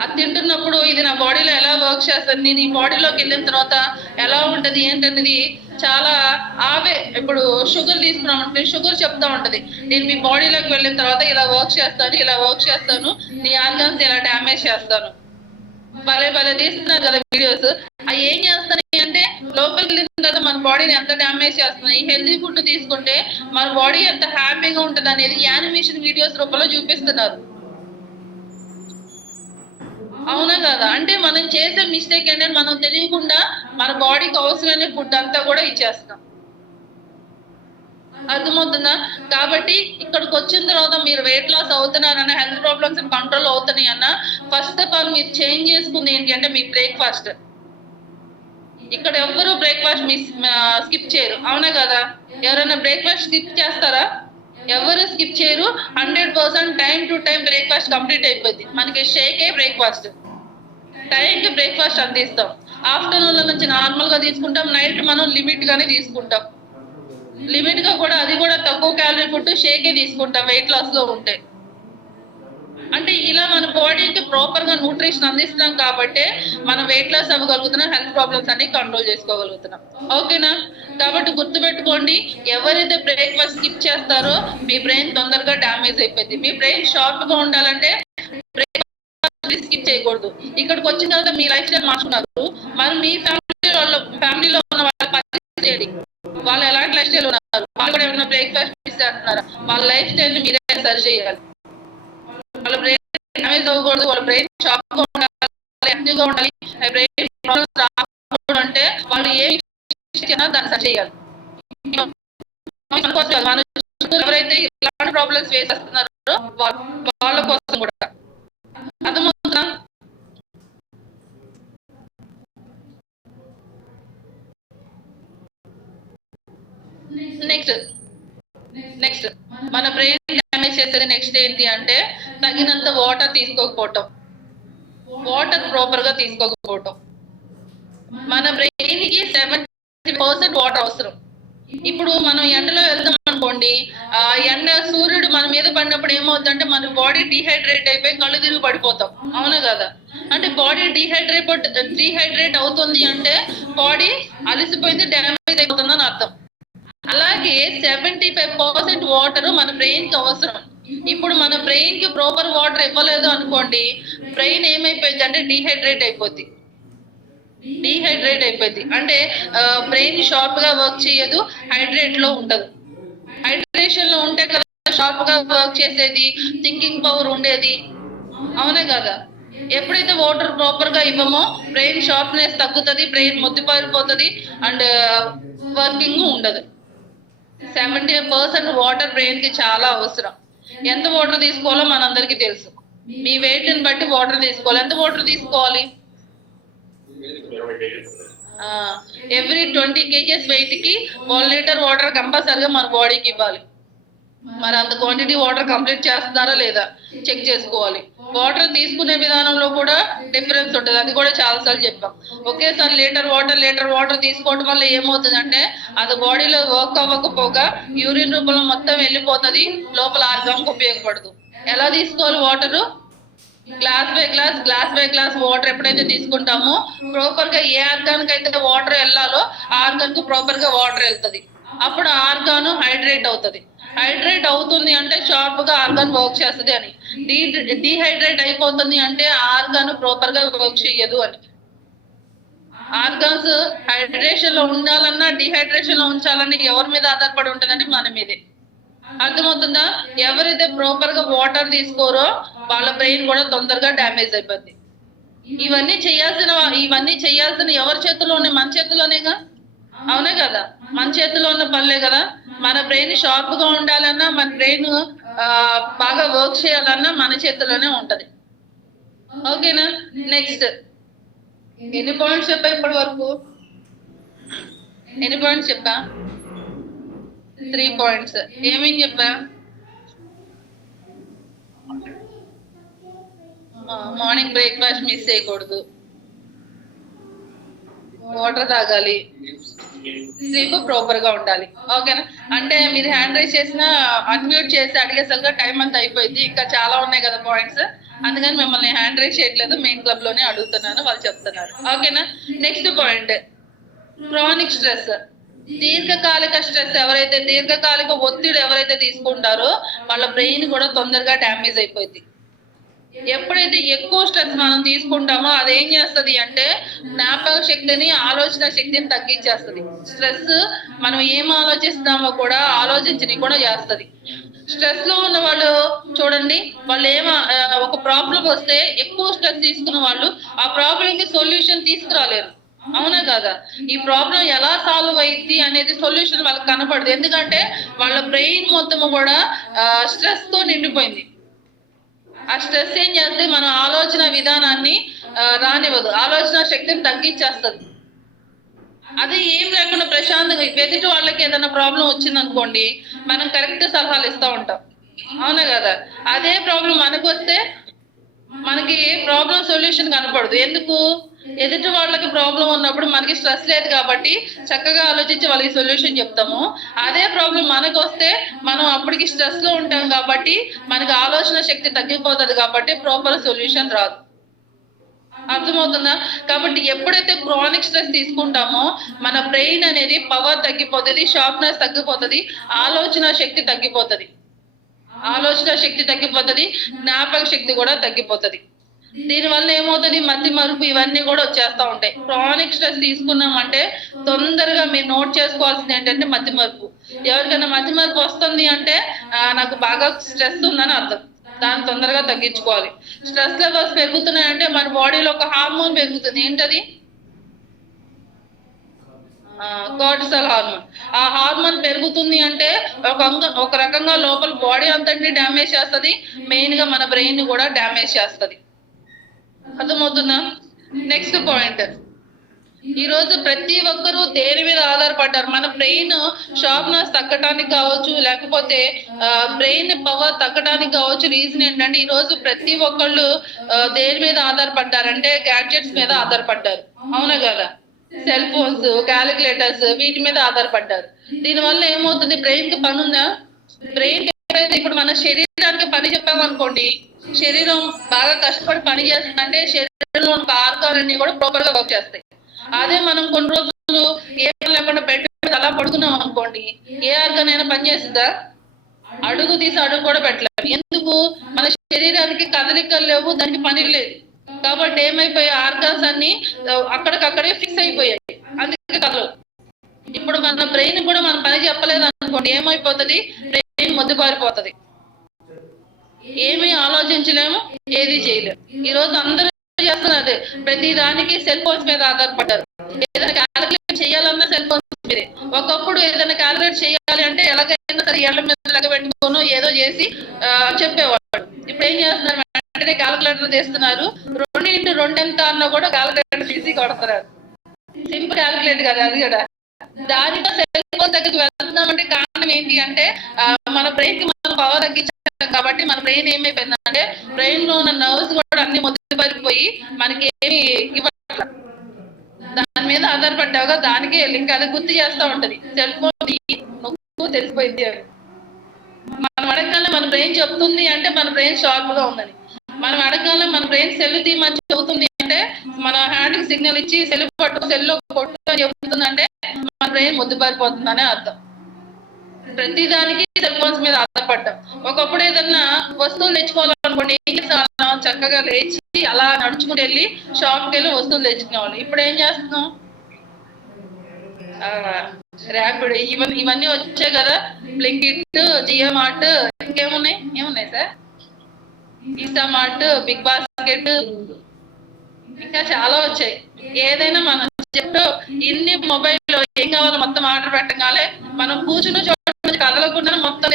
అది తింటున్నప్పుడు ఇది నా బాడీలో ఎలా వర్క్ చేస్తుంది, నేను ఈ బాడీలోకి వెళ్ళిన తర్వాత ఎలా ఉంటది ఏంటనేది చాలా ఆవే. ఇప్పుడు షుగర్ తీసుకున్నామంటే షుగర్ చెప్తా ఉంటది, నేను మీ బాడీలోకి వెళ్ళిన తర్వాత ఇలా వర్క్ చేస్తాను, ఇలా వర్క్ చేస్తాను, నీ ఆర్గన్స్ ఇలా డ్యామేజ్ చేస్తాను. భలే భలే తీస్తున్నారు కదా వీడియోస్. అవి ఏం చేస్తున్నాయి అంటే లోపలికి వెళ్ళిన తర్వాత మన బాడీని ఎంత డ్యామేజ్ చేస్తున్నాయి. హెల్తీ ఫుడ్ తీసుకుంటే మన బాడీ ఎంత హ్యాపీగా ఉంటుంది అనేది యానిమేషన్ వీడియోస్ రూపంలో చూపిస్తున్నారు. అవునా కదా, అంటే మనం చేసే మిస్టేక్ ఏంటంటే మనం తెలియకుండా మన బాడీకి అవసరమైన ఫుడ్ అంతా కూడా ఇచ్చేస్తాం. అర్థమవుతుందా? కాబట్టి ఇక్కడికి వచ్చిన తర్వాత మీరు వెయిట్ లాస్ అవుతున్నారన్న, హెల్త్ ప్రాబ్లమ్స్ కంట్రోల్ అవుతున్నాయి అన్న, ఫస్ట్ ఆఫ్ ఆల్ మీరు చేంజ్ చేసుకుంది ఏంటి అంటే మీ బ్రేక్ఫాస్ట్. ఇక్కడ ఎవ్వరూ బ్రేక్ఫాస్ట్ స్కిప్ చేయరు, అవునా కదా? ఎవరైనా బ్రేక్ఫాస్ట్ స్కిప్ చేస్తారా? ఎవరు స్కిప్ చేయరు. 100% time to time breakfast complete అయిపోద్ది. మనకి షేకే బ్రేక్ఫాస్ట్. టైంకి బ్రేక్ఫాస్ట్ అందిస్తాం. ఆఫ్టర్నూన్ లో నుంచి నార్మల్ గా తీసుకుంటాం, నైట్ మనం లిమిట్ గానే తీసుకుంటాం. లిమిట్ గా కూడా అది కూడా తక్కువ క్యాలరీ ఫుడ్ షేకే తీసుకుంటాం వెయిట్ లాస్ లో ఉంటే. అంటే ఇలా మన బాడీకి ప్రాపర్ గా న్యూట్రిషన్ అందిస్తున్నాం కాబట్టి మనం వెయిట్ లాస్ అవ్వగలుగుతున్నాం, హెల్త్ ప్రాబ్లమ్స్ అన్ని కంట్రోల్ చేసుకోగలుగుతున్నాం. ఓకేనా? కాబట్టి గుర్తుపెట్టుకోండి, ఎవరైతే బ్రేక్ఫాస్ట్ స్కిప్ చేస్తారో మీ బ్రెయిన్ తొందరగా డ్యామేజ్ అయిపోయింది. మీ బ్రెయిన్ షార్ప్ గా ఉండాలంటే స్కిప్ చేయకూడదు. ఇక్కడికి వచ్చిన తర్వాత మీ లైఫ్ స్టైల్ మార్చుకున్నారు, మరి మీ ఫ్యామిలీలో ఉన్న వాళ్ళ పరిస్థితి, వాళ్ళు ఎలాంటి లైఫ్ స్టైల్ ఉన్నారు, వాళ్ళు కూడా ఏమైనా బ్రేక్ఫాస్ట్ మిస్ చేస్తున్నారా, వాళ్ళ లైఫ్ స్టైల్ ని మీరే సరి చేయాలి. వాళ్ళ బ్రెయిన్ డ్యామేజ్ అవ్వకూడదు, వాళ్ళ బ్రెయిన్ షార్ప్ గా ఉండాలి, యాక్టివ్ గా ఉండాలి. బ్రెయిన్ ప్రాబ్లమ్స్ రాకూడదు అంటే వాళ్ళు ఏమి దాన్ని సరి చేయాలి. ఎవరైతే ఇలాంటి ప్రాబ్లమ్స్ ఫేస్ చేస్తున్నారో వాళ్ళ కోసం కూడా. అర్థమవుతుందా? నెక్స్ట్ నెక్స్ట్ మన బ్రెయిన్ డ్యామేజ్ చేసేది నెక్స్ట్ ఏంటి అంటే తగినంత వాటర్ తీసుకోకపోవటం, వాటర్ ప్రాపర్ గా తీసుకోకపోవటం. మన బ్రెయిన్ కి 70% వాటర్ అవసరం. ఇప్పుడు మనం ఎండలో వెళ్తాం అనుకోండి, ఆ ఎండ సూర్యుడు మన మీద పడినప్పుడు ఏమవుతుందంటే మన బాడీ డిహైడ్రేట్ అయిపోయి కళ్ళు తిరిగి పడిపోతాం, అవునా కదా? అంటే బాడీ డిహైడ్రేట్ అవుతుంది అంటే బాడీ అలసిపోయింది, డ్యామేజ్ అయిపోతుందని అర్థం. అలాగే 75% వాటర్ మన బ్రెయిన్ కి అవసరం. ఇప్పుడు మన బ్రెయిన్ కి ప్రాపర్ వాటర్ ఇవ్వలేదు అనుకోండి, బ్రెయిన్ ఏమైపోయింది అంటే డిహైడ్రేట్ అయిపోయింది అంటే బ్రెయిన్ షార్ప్ గా వర్క్ చేయదు, హైడ్రేట్ లో ఉండదు. హైడ్రేషన్ లో ఉంటే కదా షార్ప్ గా వర్క్ చేసేది, థింకింగ్ పవర్ ఉండేది. అవునే కదా? ఎప్పుడైతే వాటర్ ప్రాపర్ గా ఇవ్వమో బ్రెయిన్ షార్ప్నెస్ తగ్గుతుంది, బ్రెయిన్ మొద్దుపారిపోతుంది అండ్ వర్కింగ్ ఉండదు. 70% వాటర్ బ్రెయిన్ కి చాలా అవసరం. ఎంత వాటర్ తీసుకోవాలో మనందరికీ తెలుసు. మీ వెయిట్ ని బట్టి వాటర్ తీసుకోవాలి. ఎంత వాటర్ తీసుకోవాలి? ఎవ్రీ 20 kgs వెయిట్ కి 1 లీటర్ వాటర్ కంపల్సరిగా మన బాడీకి ఇవ్వాలి. మరి అంత క్వాంటిటీ వాటర్ కంప్లీట్ చేస్తున్నారా లేదా చెక్ చేసుకోవాలి. వాటర్ తీసుకునే విధానంలో కూడా డిఫరెన్స్ ఉంటుంది. అది కూడా చాలా సార్లు చెప్పాం. ఒకేసారి లీటర్ వాటర్ తీసుకోవడం వల్ల ఏమవుతుందంటే అది బాడీలో వర్క్ అవ్వకపోగా యూరిన్ రూపంలో మొత్తం వెళ్ళిపోతుంది, లోపల ఆర్గాన్కి ఉపయోగపడదు. ఎలా తీసుకోవాలి water? Glass by glass water ఎప్పుడైతే తీసుకుంటామో ప్రాపర్ గా ఏ ఆర్గాన్ కి అయితే వాటర్ వెళ్ళాలో ఆ ఆర్గాన్ కు ప్రాపర్ గా వాటర్ వెళ్తుంది. అప్పుడు ఆర్గాన్ హైడ్రేట్ అవుతుంది. హైడ్రేట్ అవుతుంది అంటే షార్ప్ గా ఆర్గాన్ వర్క్ చేస్తుంది అని. డీహైడ్రేట్ అయిపోతుంది అంటే ఆర్గాన్ ప్రాపర్ గా వర్క్ చేయదు అని. ఆర్గాన్స్ హైడ్రేషన్ లో ఉండాలన్నా డిహైడ్రేషన్ లో ఉంచాలన్నా ఎవరి మీద ఆధారపడి ఉంటుందంటే మన మీదే. అర్థమవుతుందా? ఎవరైతే ప్రాపర్ గా వాటర్ తీసుకోరో వాళ్ళ బ్రెయిన్ కూడా తొందరగా డ్యామేజ్ అయిపోద్ది. ఇవన్నీ చేయాల్సిన ఎవరి చేతుల్లో ఉన్నాయి? మన చేతుల్లోనేగా. అవునే కదా? మన చేతిలో ఉన్న పనులే కదా. మన బ్రెయిన్ షార్ప్ గా ఉండాలన్నా, మన బ్రెయిన్ బాగా వర్క్ చేయాలన్నా మన చేతిలోనే ఉంటది. ఓకేనా? నెక్స్ట్ ఎన్ని పాయింట్స్ చెప్పా ఇప్పటి వరకు? 3 పాయింట్స్. ఏమేం చెప్పా? మార్నింగ్ బ్రేక్ఫాస్ట్ మిస్ చేయకూడదు, వాటర్ తాగాలి, స్లీప్ ప్రాపర్ గా ఉండాలి. ఓకేనా? అంటే మీరు హ్యాండ్ రైజ్ చేసిన అన్మ్యూట్ చేసి అడిగేసరిగా టైం అంతా అయిపోయింది. ఇంకా చాలా ఉన్నాయి కదా పాయింట్స్, అందుకని మిమ్మల్ని హ్యాండ్ రైజ్ చేయట్లేదు, మెయిన్ క్లబ్ లోనే అడుగుతున్నాను, వాళ్ళు చెప్తున్నారు. ఓకేనా? Next point chronic stress. దీర్ఘకాలిక స్ట్రెస్ దీర్ఘకాలిక ఒత్తిడి ఎవరైతే తీసుకుంటారో వాళ్ళ బ్రెయిన్ కూడా తొందరగా డ్యామేజ్ అయిపోయింది. ఎప్పుడైతే ఎక్కువ స్ట్రెస్ మనం తీసుకుంటామో అదేం చేస్తుంది అంటే జ్ఞాపక శక్తిని, ఆలోచన శక్తిని తగ్గించేస్తుంది. స్ట్రెస్ మనం ఏం ఆలోచిస్తామో కూడా ఆలోచించని కూడా చేస్తుంది. స్ట్రెస్ లో ఉన్న వాళ్ళు చూడండి, వాళ్ళు ఒక ప్రాబ్లం వస్తే ఎక్కువ స్ట్రెస్ తీసుకున్న వాళ్ళు ఆ ప్రాబ్లం కి సొల్యూషన్ తీసుకురాలేరు. అవునా కదా? ఈ ప్రాబ్లం ఎలా సాల్వ్ అయింది అనేది సొల్యూషన్ వాళ్ళకి కనపడదు. ఎందుకంటే వాళ్ళ బ్రెయిన్ మొత్తం కూడా స్ట్రెస్ తో నిండిపోయింది. ఆ స్ట్రెస్ ఏం చేస్తే మన ఆలోచన విధానాన్ని రానివ్వదు, ఆలోచన శక్తిని తగ్గించేస్తుంది. అది ఏం లేకుండా ప్రశాంతంగా ఎదుటి వాళ్ళకి ఏదైనా ప్రాబ్లం వచ్చింది అనుకోండి, మనం కరెక్ట్ సలహాలు ఇస్తూ ఉంటాం. అవునా కదా? అదే ప్రాబ్లం మనకు వస్తే మనకి ప్రాబ్లం సొల్యూషన్ కనపడదు. ఎందుకు? ఎదుటి వాళ్ళకి ప్రాబ్లం ఉన్నప్పుడు మనకి స్ట్రెస్ లేదు కాబట్టి చక్కగా ఆలోచించి వాళ్ళకి సొల్యూషన్ చెప్తాము. అదే ప్రాబ్లం మనకు వస్తే మనం అప్పటికి స్ట్రెస్ లో ఉంటాం కాబట్టి మనకి ఆలోచన శక్తి తగ్గిపోతుంది కాబట్టి ప్రాపర్ సొల్యూషన్ రాదు. అర్థమవుతుందా? కాబట్టి ఎప్పుడైతే క్రానిక్ స్ట్రెస్ తీసుకుంటామో మన బ్రెయిన్ అనేది పవర్ తగ్గిపోతుంది, షార్ప్నెస్ తగ్గిపోతుంది, ఆలోచన శక్తి తగ్గిపోతుంది, జ్ఞాపక శక్తి కూడా తగ్గిపోతుంది. దీనివల్ల ఏమవుతుంది? మతి మరుపు ఇవన్నీ కూడా వచ్చేస్తా ఉంటాయి. క్రానిక్ స్ట్రెస్ తీసుకున్నామంటే తొందరగా మీరు నోట్ చేసుకోవాల్సింది ఏంటంటే మతి మరుపు. ఎవరికైనా మతి మరుపు వస్తుంది అంటే నాకు బాగా స్ట్రెస్ ఉందని అర్థం. దాన్ని తొందరగా తగ్గించుకోవాలి. స్ట్రెస్ లెవెల్స్ పెరుగుతున్నాయంటే మన బాడీలో ఒక హార్మోన్ పెరుగుతుంది. ఏంటది? Cortisol hormone. ఆ హార్మోన్ పెరుగుతుంది అంటే ఒక రకంగా లోపల బాడీ అంతటిని డ్యామేజ్ చేస్తుంది, మెయిన్ గా మన బ్రెయిన్ కూడా డ్యామేజ్ చేస్తుంది. అర్థమవుతుందా? నెక్స్ట్ పాయింట్, ఈ రోజు ప్రతి ఒక్కరూ దేని మీద ఆధారపడ్డారు? మన బ్రెయిన్ షార్ప్నెస్ తగ్గడానికి కావచ్చు, లేకపోతే బ్రెయిన్ పవర్ తగ్గడానికి కావచ్చు. రీజన్ ఏంటంటే ఈ రోజు ప్రతి ఒక్కళ్ళు దేని మీద ఆధారపడ్డారంటే గ్యాడ్జెట్స్ మీద ఆధారపడ్డారు. అవునా కదా? సెల్ ఫోన్స్, క్యాలిక్యులేటర్స్ వీటి మీద ఆధారపడ్డారు. దీనివల్ల ఏమవుతుంది? బ్రెయిన్ కి పని ఉందా? బ్రెయిన్ ఇప్పుడు మన శరీరానికి పని చెప్పామనుకోండి, శరీరం బాగా కష్టపడి పని చేస్తుందంటే శరీరంలో ఉన్న ఆర్గాన్ అన్ని కూడా ప్రాపర్ గా వర్క్ చేస్తాయి. అదే మనం కొన్ని రోజులు ఏ పని లేకుండా బెడ్ మీద అలా పడుకున్నాం అనుకోండి, ఏ ఆర్గాన్ అయినా పని చేస్తుందా? అడుగు తీసి అడుగు కూడా పెట్టలేదు. ఎందుకు? మన శరీరానికి కదలికలు లేవు, దానికి పని లేదు. కాబట్టి ఏమైపోయాయి? ఆర్గాన్స్ అన్ని అక్కడికక్కడే ఫిక్స్ అయిపోయాయి, అందుకే కదలవు. ఇప్పుడు మన బ్రెయిన్ కూడా మనం పని చెప్పలేదు అనుకోండి, ఏమైపోతుంది? బ్రెయిన్ మొద్దుబారిపోతుంది. ఏమీ ఆలోచించలేము, ఏది చేయలేము. ఈ రోజు అందరూ చేస్తున్నది ప్రతి దానికి సెల్ ఫోన్స్ మీద ఆధారపడ్డారు. ఏదైనా క్యాలిక్యులేట్ చేయాలన్నా సెల్ ఫోన్స్ మీదే. ఒకప్పుడు ఏదైనా క్యాలిక్యులేట్ చేయాలి అంటే ఎలాగైనా సరే ఏళ్ల మీద లెగబెట్టుకోను ఏదో చేసి చెప్పేవాడు. ఇప్పుడు ఏం చేస్తున్నారు, వెంటనే క్యాలిక్యులేటర్ తీస్తున్నారు, 2x2 ఎంత అన్నా కూడా క్యాలిక్యులేటర్ తీసి కొడుతున్నారు. సింపుల్ క్యాలిక్యులేట్ కదా అది కూడా. దానితో సెల్ ఫోన్ దగ్గరికి వెళ్తున్నామంటే కారణం ఏంటి అంటే మన బ్రెయిన్ కి మనం పవర్ తగ్గించాం కాబట్టి మన బ్రెయిన్ ఏమైపోయిందంటే బ్రెయిన్ లో ఉన్న నర్వ్స్ కూడా అన్ని మొదలుపడిపోయి మనకి ఏమి ఇవ్వట్ల. దాని మీద ఆధారపడ్డావుగా దానికి లింక్ అది గుర్తు చేస్తూ ఉంటది, సెల్ ఫోన్ నొక్కు తెలిసిపోయింది అని. మనం అడగగానే మన బ్రెయిన్ చెప్తుంది అంటే మన బ్రెయిన్ షార్ప్ గా ఉందని. మనం అడగగానే మన బ్రెయిన్ సెల్ తీయమని చెబుతుంది అంటే మన హ్యాండ్ కి సిగ్నల్ ఇచ్చి సెల్ పట్టు సెల్ కొట్టు అని చెబుతుందంటే మన బ్రెయిన్ ముద్దుబారిపోతుందనే అర్థం. ప్రతి దానికి సెల్ ఫోన్స్ మీద ఆధారపడ్డాం. ఒకప్పుడు ఏదన్నా వస్తువులు తెచ్చుకోవాలనుకోండి ఏం చేసేవాళ్ళం, చక్కగా లేచి అలా నడుచుకుని వెళ్ళి షాప్కి వెళ్ళి వస్తువులు తెచ్చుకునేవాళ్ళం. ఇప్పుడు ఏం చేస్తున్నాం, ర్యాపిడ్ ఇవన్నీ వచ్చాయి కదా, బ్లింకిట్, జియో మార్ట్, ఏమున్నాయి సార్, ఈసా మార్ట్, బిగ్ బాస్కెట్, ఇంకా చాలా వచ్చాయి. ఏదైనా మనం చెప్తూ ఇన్ని మొబైల్లో ఏం కావాలో మొత్తం ఆర్డర్ పెట్టగానే మనం కూర్చుని చోట కదలకుండా మొత్తం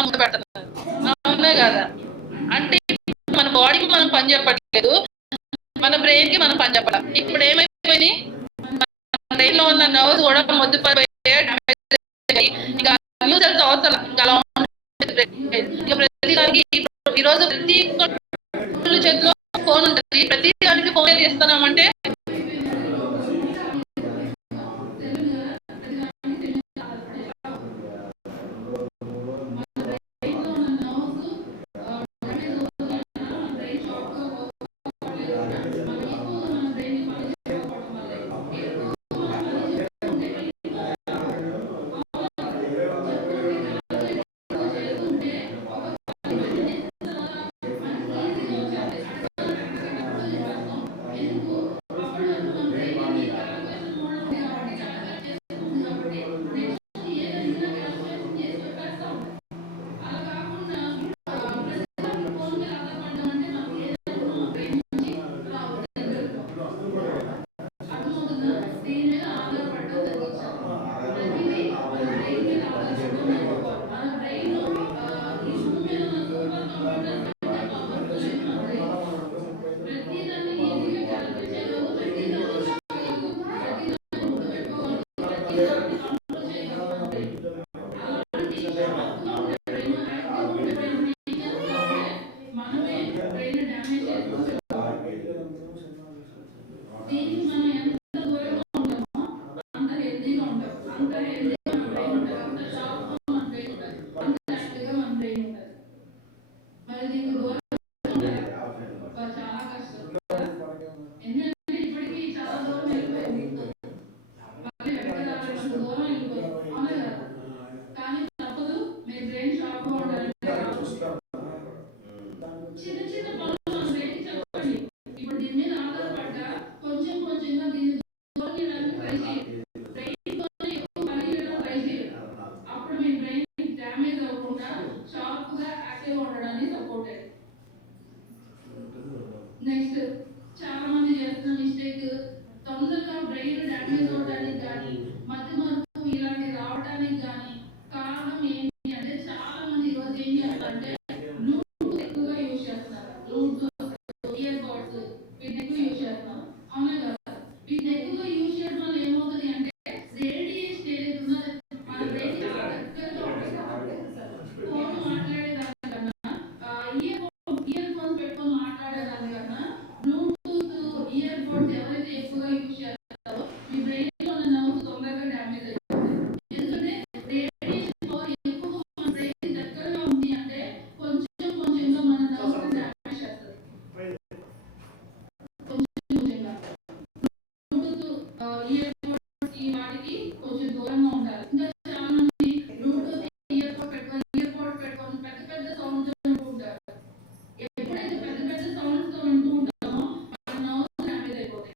ముందు పెడుతున్నారు. అవునే కదా, అంటే మన బాడీకి మనం పని చెప్పట్లేదు, మన బ్రెయిన్ కి మనం పని చెప్పాలి. ఇప్పుడు ఏమైపోయింది, బ్రెయిన్ లో ఉన్న నర్వ్స్ కూడా మొద్దుపడిపోయాయి, ఇంకా యూజర్స్ అవసరం ఇంకా అలా ప్రతి దానికి ఈరోజు ప్రతి చేతిలో ఫోన్ ఉంటుంది, ప్రతి దానికి ఫోన్ చేస్తున్నామంటే నెక్స్ట్ చాలా మంది చేస్తున్న మిస్టేక్ తొందరగా బ్రెయిన్ డ్యామేజ్ అవడానికి కానీ మధ్య మరుపు ఇలాంటి రావడానికి కానీ కారణం ఏంటి అంటే చాలా మంది ఈరోజు ఏం చేస్తారంటే బ్లూటూత్ ఎక్కువగా యూజ్ చేస్తున్నారు. బ్లూటూత్ ఇయర్ బడ్స్ వీటిని ఎక్కువ యూజ్ చేస్తున్నారు. అవునా కదా, వీటిని ఎక్కువగా యూజ్ చేయడం వల్ల ఏమవుతుంది అంటే రేడియేషన్ ఏదైతే ఉన్నదో మన బ్రెయిన్ చాలా దగ్గరగా ఉంటుంది. ఫోన్ మాట్లాడేదానికన్నా ఇయర్ ఫోన్స్ పెట్టుకొని మాట్లాడేదానికన్నా బ్లూటూత్ ఇయర్ ఫోన్స్ ఎవరైతే ఎక్కువగా యూజ్ చేస్తారో మీ బ్రెయిన్ లో ఉన్న నర్వ్స్ తొందరగా డ్యామేజ్ అయిపోతాయి. ఎందుకంటే రేడియేషన్ పవర్ ఎక్కువగా మన బ్రెయిన్ దగ్గరగా ఉంది అంటే కొంచెం కొంచెంగా మన నర్వ్స్ డ్యామేజ్ చేస్తుంది. కొంచెంగా బ్లూటూత్ ఇయర్ ఫోన్స్ ఈ వాటికి కొంచెం దూరంగా ఉండాలి. ఇంకా చాలా మంది బ్లూటూత్ ఇయర్ ఫోన్స్ పెట్టుకొని పెద్ద పెద్ద సౌండ్స్ వింటూ ఉంటారు. ఎప్పుడైతే పెద్ద పెద్ద సౌండ్స్ తో వింటూ ఉంటామో మన నర్వ్స్ డ్యామేజ్ అయిపోతాయి.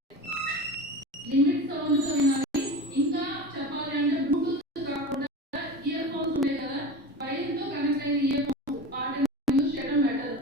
లిమిట్ సౌండ్స్ తో వినాలి. ఇంకా చెప్పాలి అంటే బ్లూటూత్ కాకుండా ఇయర్ ఫోన్స్ ఉంటాయి కదా, వైర్ తో కనెక్ట్ అయిన ఇయర్ ఫోన్స్ వాటిని యూజ్ చేయడం బెటర్.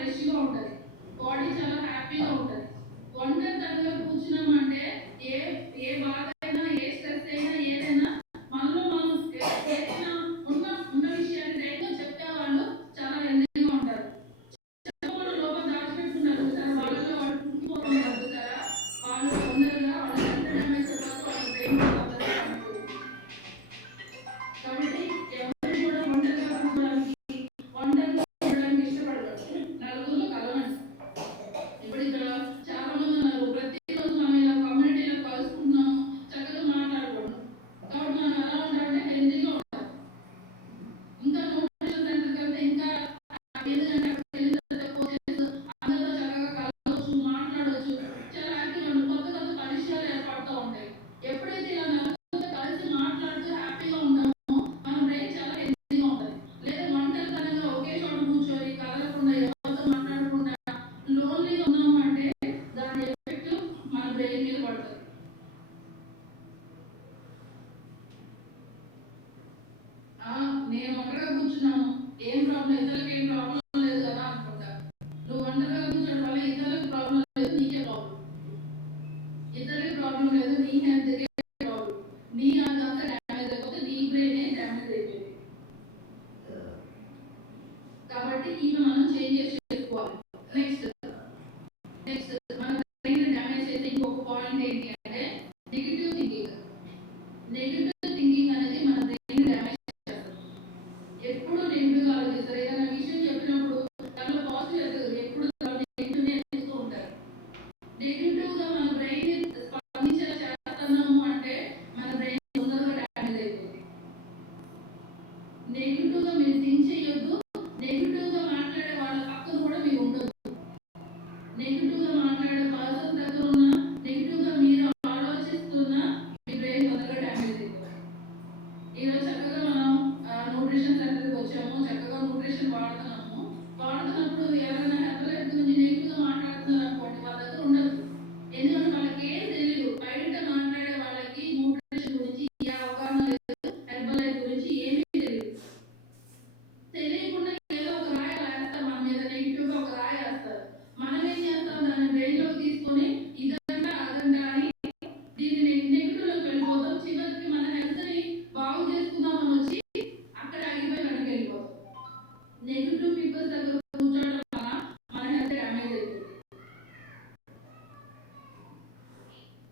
ఫ్రెష్గా ఉంటుంది, బాడీ చాలా హ్యాపీగా ఉంటుంది. ఒంటరితనంగా కూర్చున్నామంటే ఏ ఏ బాధ అయినా, ఏ స్ట్రెస్ అయినా, ఏదైనా మనలో మనం ఏదైనా ఉన్న ఉన్న విషయాన్ని ధైర్యంగా చెప్తే వాళ్ళు చాలా హెల్తీగా ఉంటారు. చెప్పకుండా లోపల దాచిపెట్టుకుంటారు చూసారా, వాళ్ళలో వాళ్ళు కుంగిపోతుంటారు చూసారా, వాళ్ళు తొందరగా వాళ్ళ మెంటల్ డ్యామేజ్ అయిపోతే వాళ్ళ బ్రెయిన్ తొందరగా పనిచేయదు. కాబట్టి ఎవరు కూడా ఒంటరిగా కూర్చోడానికి, ఒంటరిగా ఉండడానికి ఇష్టపడతారు, నలుగురిలో కలవండి. ఇప్పుడు ఇక్కడ చాలా మంది ఉన్నారు, ప్రతిరోజు మనం ఇలా కమ్యూనిటీలో కలుసుకుంటున్నాము, చక్కగా మాట్లాడుకోండి. కాబట్టి మనం ఎలా ఉంటామంటే హెల్తీగా ఉంటాం. ఇంకా న్యూట్రిషన్ సెంటర్కి వెళ్తే ఇంకా ఎందుకంటే అక్కడికి వెళ్ళిన తర్వాత కోచెస్ అందరితో చక్కగా కలవచ్చు, మాట్లాడవచ్చు, చాలా యాక్టివ్గా ఉంటుంది. కొత్త కొత్త పరిచయాలు ఏర్పడుతూ ఉంటాయి. ఎప్పుడైతే ఇలా నలుగురితో కలిసి మాట్లాడుతూ హ్యాపీగా ఉంటామో మన బ్రెయిన్ చాలా హెల్తీగా ఉంటుంది. లేదా ఒంటరితనంగా ఒకే చోట కూర్చొని కదలకుండా ఎవరితో మాట్లాడకుండా లోన్లీగా ఉన్నాము అంటే దాని ఎఫెక్ట్ మన బ్రెయిన్ మీద పడుతుంది. నేను ఒంటరిగా కూర్చున్నాను, ఏం ప్రాబ్లం, ఇతరులకు ఏం ప్రాబ్లం లేదు కదా అనుకుంటా. నువ్వు ఒంటరిగా కూర్చోడం వల్ల ఇతరులకు ప్రాబ్లం లేదు, నీకే ప్రాబ్లం. ఇతరులకు ప్రాబ్లం లేదు, నీ హెల్త్కే ప్రాబ్లం. నీ అదంతా డ్యామేజ్ అయిపోతే నీ బ్రెయిన్ డ్యామేజ్ అయిపోయింది. కాబట్టి ఇవి మనం చేంజెస్ చేసుకోవాలి. నెక్స్ట్ నెక్స్ట్ మన బ్రెయిన్ డ్యామేజ్ చేసే ఇంకొక పాయింట్ ఏంటి అంటే నెగిటివ్ థింకింగ్. నెగిటివ్ థింకింగ్ అనేది మన బ్రెయిన్ డ్యామేజ్ చేస్తుంది. ఎప్పుడు నెగిటివ్గా ఆలోచిస్తారు. ఏదైనా విషయం చెప్పినప్పుడు దాంట్లో పాజిటివ్ ఎత్తదు, ఎప్పుడు నెగిటివ్నే ఎత్తుతూ ఉంటారు. నెగిటివ్గా మన బ్రెయిన్ స్పందించేలా చేస్తున్నాము అంటే మన బ్రెయిన్ తొందరగా డ్యామేజ్ అయిపోతుంది. నెగిటివ్గా మీరు థింక్ చేయొద్దు. నెగిటివ్గా మాట్లాడే వాళ్ళ పక్కన కూడా మీరు ఉండదు. నెగిటివ్గా మాట్లాడే పర్సన్ దగ్గర ఉన్న, నెగిటివ్గా మీరు ఆలోచిస్తున్నా మీ బ్రెయిన్ తొందరగా డ్యామేజ్ అయిపోతుంది. ఈరోజు చక్కగా మనం న్యూట్రిషన్ సెంటర్కి వచ్చాము, చక్కగా న్యూట్రిషన్ వాడుతున్నాము. వాడుతున్నప్పుడు ఎవరైనా హెల్త్ గురించి నెగిటివ్గా మాట్లాడుతున్నారు అనుకోండి, వాళ్ళ దగ్గర ఉండదు. ఎందుకంటే వాళ్ళకి ఏం తెలియదు. బయట మాట్లాడే వాళ్ళకి న్యూట్రిషన్ గురించి ఏ అవగాహన లేదు, హెర్బల్ లైఫ్ గురించి ఏమీ తెలియదు. తెలియకుండా ఏదో ఒక రాయి వేస్తారు మన మీద, నెగిటివ్గా ఒక రాయి వేస్తారు. మనం ఏం చేస్తాం, దాన్ని బ్రెయిన్లోకి తీసుకొని ఇదంట అదంట అని దీన్ని నెగిటివ్లోకి వెళ్ళిపోతాం. చివరికి మన హెల్త్ని బాగు చేసుకుందామని వచ్చి అక్కడ ఆగిపోయి వెనక్కి వెళ్ళిపోతాం. నెగిటివ్ పీపుల్స్ దగ్గర కూర్చోవడం వల్ల మన హెల్త్ డ్యామేజ్ అయిపోతుంది.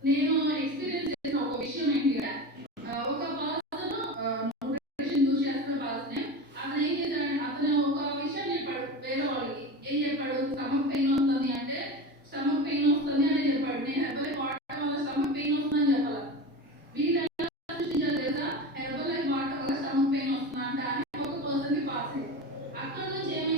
నేను ఎక్స్పీరియన్స్ చేసిన ఒక విషయం ఏంటి అంటే ఒక పర్సన్ న్యూట్రిషన్ యూజ్ చేస్తున్న పర్సన్, అతను ఏం చేశాడంటే అతను ఒక విషయం చెప్పాడు వేరే వాళ్ళకి. ఏం చెప్పాడు, స్టమక్ పెయిన్ వస్తుంది అంటే స్టమక్ పెయిన్ వస్తుంది అని చెప్పాడు. నేను హెర్బల్ వాడటం వల్ల స్టమక్ పెయిన్ వస్తుందని చెప్పాలి. వీళ్ళు ఎలా సృష్టించారు తెలుసా, హెర్బల్ వాడటం వల్ల స్టమక్ పెయిన్ వస్తుందంట అని ఒక పర్సన్కి పాస్ అయ్యింది. అక్కడ నుంచి ఏమైంది,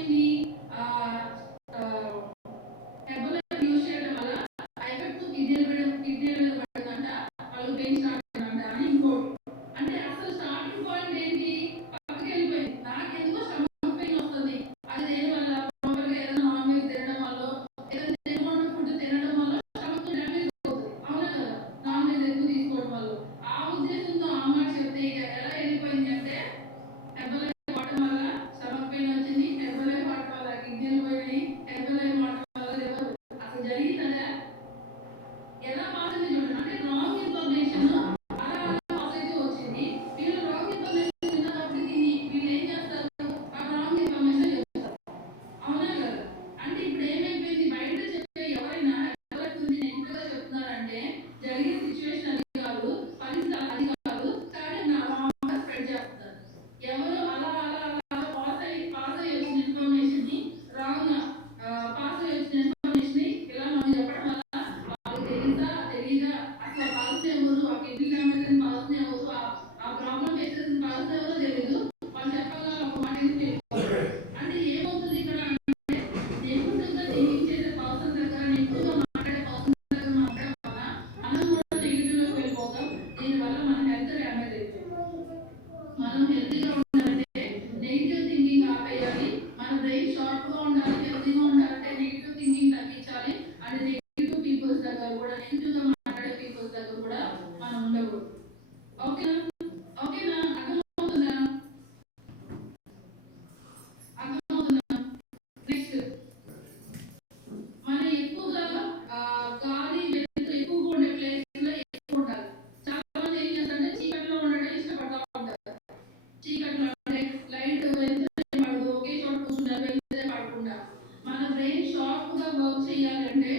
కాకుండా మన బ్రెయిన్ షార్ప్ గా వర్క్ చేయాలంటే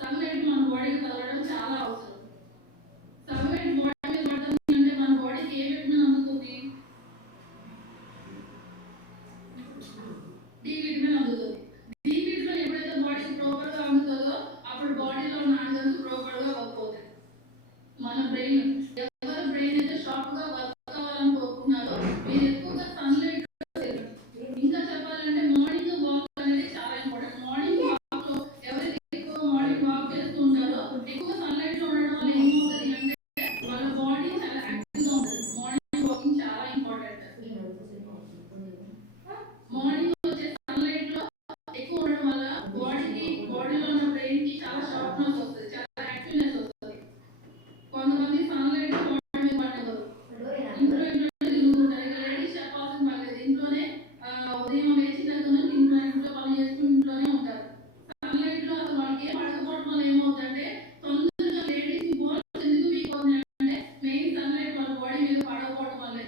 సన్లైట్ మన బాడీకి తగలడం చాలా అవసరం. సన్లైట్ బాడీ మీద పడుతుంది అంటే మన బాడీకి ఏ విటమిన్ అందుతుంది? డి విటమిన్ అందుతుంది. డి విటమిన్ ఎప్పుడైతే బాడీకి ప్రాపర్ గా అందుతుందో అప్పుడు బాడీలో ఉన్న ఆర్గన్స్ ప్రాపర్ గా వర్క్ అవుతాయి. మన బ్రెయిన్ ఎవరి బ్రెయిన్ అయితే షార్ప్ గా వర్క్ కావాలని కోరుకున్నారో మీరు ఎక్కువగా సన్లైట్ ఇంకా చెప్పాలంటే మార్నింగ్ వాక్ అనేది చాలా ఇంపార్టెంట్. మార్నింగ్ వాక్ లో ఎవరైతే ఎక్కువ మార్నింగ్ వాక్ చేస్తూ ఉంటారో ఎక్కువ సన్లైట్ లో ఉండడం వల్ల ఏమవుతుంది అంటే వాళ్ళ బాడీ చాలా యాక్టివ్ గా ఉంటుంది. మార్నింగ్ వాకింగ్ చాలా ఇంపార్టెంట్. మార్నింగ్ వచ్చే సన్లైట్ లో ఎక్కువ ఉండడం వల్ల బాడీలో ఉన్న బ్రెయిన్ కి చాలా షార్ప్నెస్ వస్తుంది, చాలా యాక్టివ్నెస్ వస్తుంది. కొంతమంది సన్లైట్ బాడీ మీద పడతారు, ఇంట్లో తిరుగుతుంటారు. ఇక లేడీస్ చెప్పాల్సిన పర్లేదు, ఇంట్లోనే ఉదయం లేచిన దగ్గర నుంచి ఇంట్లో పని చేసుకుని ఇంట్లోనే ఉంటారు. సన్లైట్ లో అసలు వాళ్ళకి ఏం పడకపోవడం వల్ల ఏమవుతుందంటే తొందరగా లేడీస్ బోన్స్ ఎందుకు వీక్ అవుతున్నాయంటే మెయిన్ సన్లైట్ వాళ్ళ బాడీ మీద పడకపోవడం వల్లే.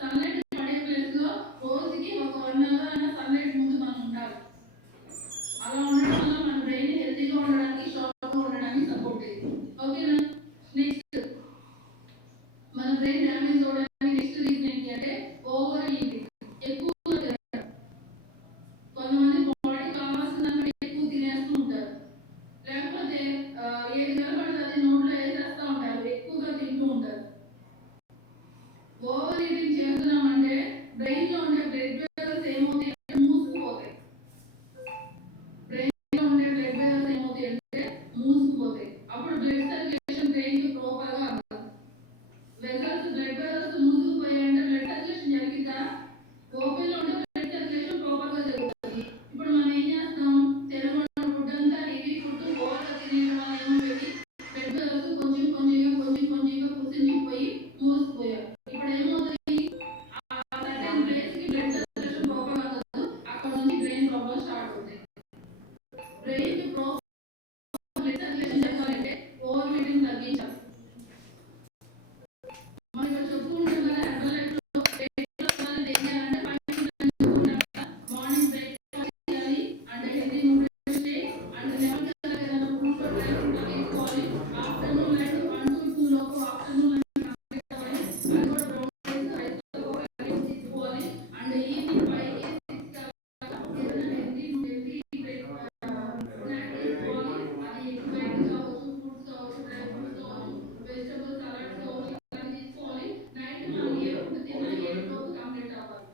సన్లైట్ పడే ప్లేస్ లో రోజుకి ఒక 1 అవర్ అయినా సన్లైట్ ముందు మనం ఉండాలి. అలా ఉండడం వల్ల మన బ్రెయిన్ హెల్తీగా ఉండడానికి, షార్ప్ గా ఉండడానికి సపోర్ట్ అవుతుంది. ఓకేనా? నెక్స్ట్ మన బ్రెయిన్ డ్యామేజ్ అవడానికి నెక్స్ట్ రీజన్ ఏంటి అంటే ఓవర్ ఈటింగ్, ఎక్కువ తినడం. కొంతమంది బాడీ కావాల్సినంత ఎక్కువ తినేస్తూ ఉంటారు, లేకపోతే ఏది కనపడితే అది నోట్లో వేసేస్తూ ఉంటారు, ఎక్కువగా తింటూ ఉంటారు. ఓవర్ ఈటింగ్ చేస్తున్నామంటే బ్రెయిన్ లో ఉండే బ్లడ్ వెసల్స్ ఏమవుతాయి అంటే మూసుకుపోతాయి. బ్రెయిన్ లో ఉండే బ్లడ్ వెసల్స్ ఏమవుతాయి అంటే మూసుకుపోతాయి. అప్పుడు బ్లడ్ సర్క్యులేషన్ బ్రెయిన్ కి ప్రాపర్ గా అందదు. బ్లడ్ వెసల్స్ మూసుకుపోయాయంటే బ్లడ్ సర్క్యులేషన్ జరిగిద్దా? ఓపెన్ లో ఉంటే బ్లడ్ సర్క్యులేషన్ ప్రాపర్ గా జరుగుతుంది. ఇప్పుడు మనం ఏం చేస్తాం? తినకుండా ఫుడ్ అంతా హెవీ ఫుడ్ ఓవర్ గా తినేయడం వల్ల ఏమవుతుంది? బ్లడ్ వెసల్స్ కొంచెం కొంచెంగా కుసించిపోయి మూసుకుపోయారు. ఇప్పుడు ఏమవుతుంది? ఆ సర్టెన్ ప్లేస్ కి బ్లడ్ సర్క్యులేషన్ ప్రాపర్ గా అందదు. అక్కడ నుంచి బ్రెయిన్ ప్రాబ్లమ్ స్టార్ట్ అవుతాయి. బ్రెయిన్ కి ప్రాపర్ బ్లడ్ సర్క్యులేషన్ జరగాలంటే ఓవర్ ఈటింగ్ తగ్గించాలి. మనం ఇక్కడ చెప్పుకుంటాం కదా హెర్బల్ లైఫ్ లో మార్నింగ్ బ్రేక్ఫాస్ట్ చేయాలి అంటే హెల్తీ న్యూట్రిషన్ టేక్ అండ్ 11 ఏదైనా ఫ్రూట్స్ డ్రై ఫ్రూట్స్ తీసుకోవాలి. ఆఫ్టర్నూన్ లంచ్ 1 to 2 లోపు ఆఫ్టర్నూన్ లంచ్ కంప్లీట్ అవ్వాలి. అది కూడా బ్రౌన్ రైస్ తీసుకోవాలి. అండ్ ఈవినింగ్ 5 కి 6 కి ఏదైనా హెల్తీ బ్రేక్ఫాస్ట్ స్నాక్ తీసుకోవాలి. అది ఎగ్ వైట్ కావచ్చు, ఫ్రూట్స్ కావచ్చు, డ్రై ఫ్రూట్స్ కావచ్చు, వెజిటబుల్ సలాడ్స్ కావచ్చు, ఇలాంటి తీసుకోవాలి. నైట్ మనం ఏ ఫుడ్ తిన్నా 8 లోపు కంప్లీట్ అవ్వాలి.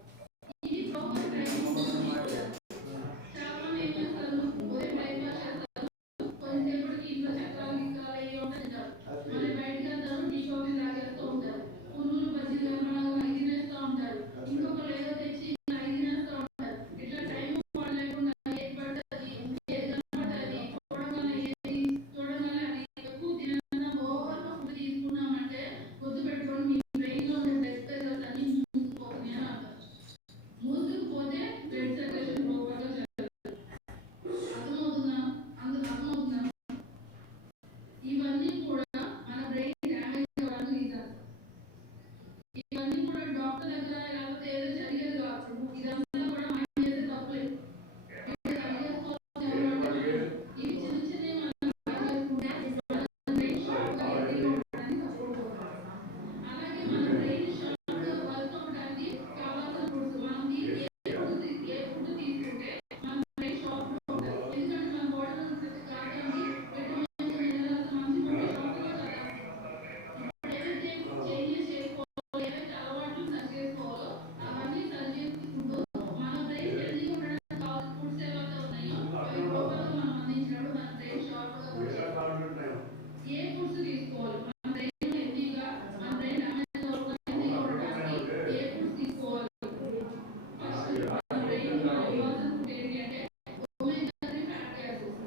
ఇది ప్రాపర్ టైమింగ్ తీసుకోవాలి. చాలా మంది ఏం చేస్తారు? ఉదయం బ్రేక్ఫాస్ట్ చేస్తారు, కొంచెంసేపటికి ఇంట్లో చక్రాలు గిక్రాలు అయ్యి ఉంటారు, మళ్ళీ బయటకు వెళ్తారు, టీ కాఫీ తాగేస్తూ ఉంటారు, పునుగులు బజ్జీలు కనపడగా అవి తినేస్తూ ఉంటారు, ఇంకొకరు ఏదో తెచ్చి అవి తినేస్తూ ఉంటారు. ఇట్లా టైం పాడు లేకుండా ఏది పడుతుంది, ఏది కనపడుతుంది చూడగానే అది ఎక్కువ తినేస్తున్నా ఓవర్ గా ఫుడ్ తీసుకున్నామంటే గుర్తుపెట్టుకోండి, మీ బ్రెయిన్ లో ఉండే బ్లడ్ వెసల్స్ అన్ని మూసుకుపోతున్నాయి అని అర్థం. మూసుకుపోతే బ్లడ్ సర్క్యులేషన్ ప్రాపర్ గా జరగదు. అర్థమవుతుందా? అర్థమవుతుందా? ఇవన్నీ కూడా మన బ్రెయిన్ డ్యామేజ్ అవ్వడానికి రీజన్స్. ఇవన్నీ కూడా డాక్టర్ దగ్గర లేకపోతే ఏదో జరిగేది కావచ్చు. ఇదంతా కూడా మనం చేసే తప్పులేదు. సరి చేసుకోవాల్సిన ఇవి చిన్న చిన్నవి మనం చేసుకుంటే మన బ్రెయిన్ షార్ప్ గా హెల్తీగా ఉండడానికి సపోర్ట్ అవుతుంది. అలాగే మన బ్రెయిన్ షార్ప్ గా వర్క్ అవ్వడానికి కావాల్సిన ఫుడ్స్ మనం ఏ ఫుడ్ తీసుకుంటే మన బ్రెయిన్ షార్ప్ గా ఉంటుంది. ఎందుకంటే మన బాడీలో ఉన్న ప్రతి భాగానికి విటమిన్స్, మినరల్స్, మంచి న్యూట్రిషన్స్ కదా. ఇప్పుడు ఏవైతే చేంజెస్ చేసుకోవాలో, ఏవైతే అలవాట్లు సరి చేసుకోవాలో అవన్నీ సరి చేసుకుంటూ మన బ్రెయిన్ హెల్తీగా ఉండడానికి కావాల్సిన ఫుడ్స్ ఏవైతే ఉన్నాయో అవి ప్రాపర్ గా మనం అందించినప్పుడు మన బ్రెయిన్ షార్ప్ గా వర్క్ చేస్తుంది. ఏ ఫుడ్స్ తీసుకోవాలి మన బ్రెయిన్ హెల్తీగా, మన బ్రెయిన్ డ్యామేజ్ అవ్వకుండా హెల్తీగా ఉండడానికి ఏ ఫుడ్స్ తీసుకోవాలి? ఫస్ట్ మన బ్రెయిన్ మనం ఇవ్వాల్సిన ఫుడ్ ఏంటి అంటే omega 3 fatty acids.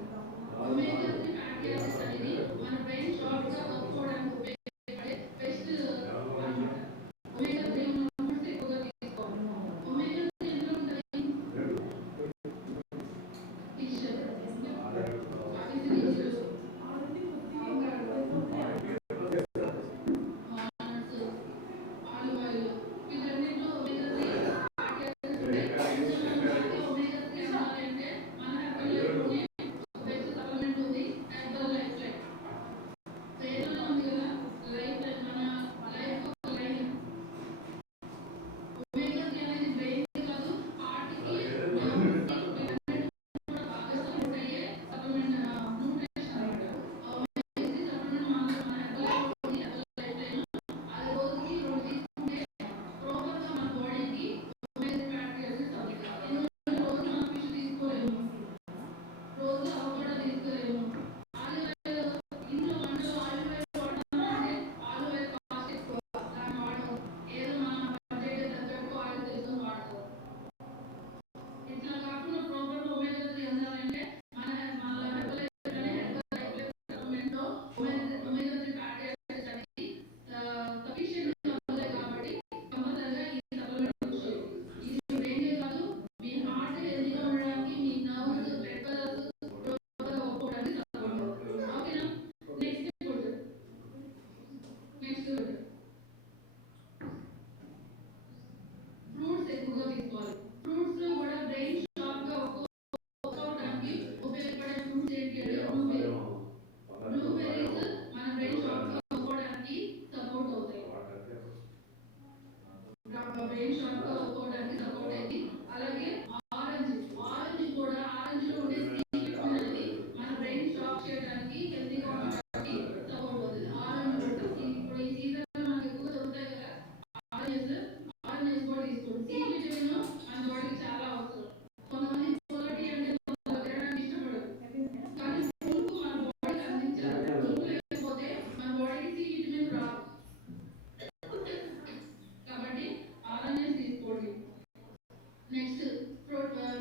Omega 3 fatty acids అనేది మన బ్రెయిన్ షార్ప్ గా వర్క్ అవడానికి ఉపయోగపడే బెస్ట్ అన్నమాట. ఒమేగా 3 ఉన్న ఫుడ్స్ ఎక్కువగా తీసుకోవాలి. ఒమేగా 3 ఎందులో ఉంటుంది? ఫిష్, అవిసె గింజలు, వాల్నట్స్, ఆలివ్ ఆయిల్, వీటన్నిటిలో ఒమేగా 3 ఫ్యాటీ యాసిడ్స్ ఉంటాయి.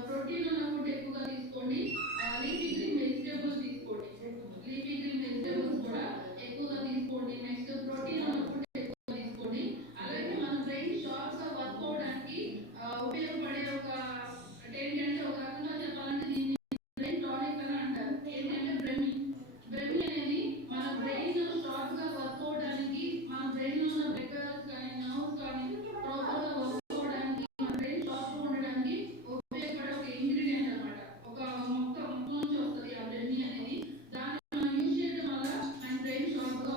ప్రోటీన్ ఉన్న ఫుడ్ ఎక్కువగా తీసుకోండి. లీఫీ గ్రీన్ వెజిటేబుల్స్ తీసుకోండి. లీఫీ గ్రీన్ వెజిటేబుల్స్ కూడా ఎక్కువగా తీసుకోండి. నెక్స్ట్ ప్రోటీన్ ఉన్న ఫుడ్ ఎక్కువగా తీసుకోండి. అలాగే మన బ్రెయిన్ షార్ప్ గా వర్క్ అవడానికి ఉపయోగపడే ఒక ఏంటంటే ఒక రకంగా చెప్పాలంటే దీన్ని బ్రెయిన్ టానిక్ అని అంటారు. ఏంటంటే బ్రెమి అనేది మన బ్రెయిన్ షార్ప్ గా వర్క్ అవడానికి, మన బ్రెయిన్ లో ఉన్న బ్లడ్ కానీ నర్వ్స్ కానీ ప్రాపర్ గా వర్క్ అవడానికి, మన బ్రెయిన్ షార్ప్ గా ఉండడానికి ఉపయోగపడే ఒక ఇంగ్రీడియంట్ అన్నమాట. ఒక మొక్క నుంచి వస్తుంది ఆ బ్రెమి అనేది. దాన్ని మనం యూజ్ చేయడం వల్ల మన బ్రెయిన్ షార్ప్ గా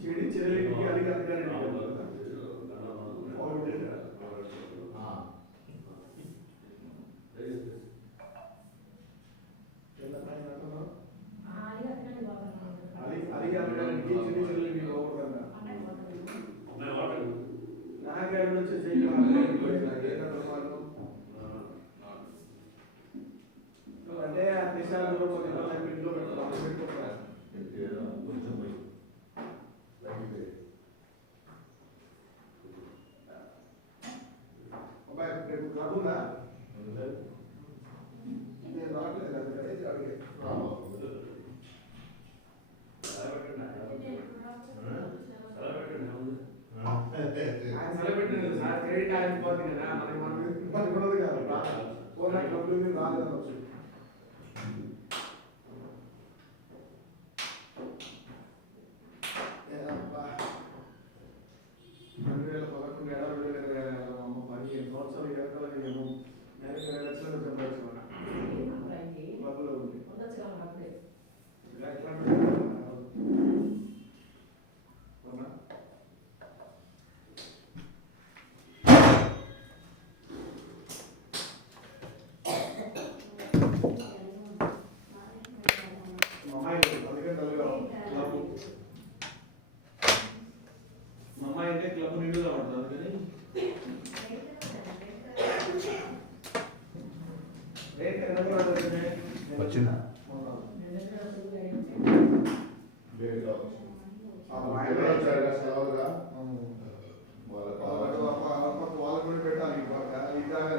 ചെടി ചെറിയ അല്ലെങ്കിൽ അധികാരം నాగార్డు వచ్చి అంటే ఆ దేశాలు ఇంట్లో పెట్టుకుంటారు క్లబ్గా నేను రావట్లేదు అడిగే ఆయన సెలబ్రిటీ సార్ క్రెడిట్ ఆగిపోతుంది కదా మనకి మనం ఉండదు కదా ఫోన్ క్లబ్ రాలేదనొచ్చు వచ్చిందా వాళ్ళకు పెట్టాలి ఇదాగా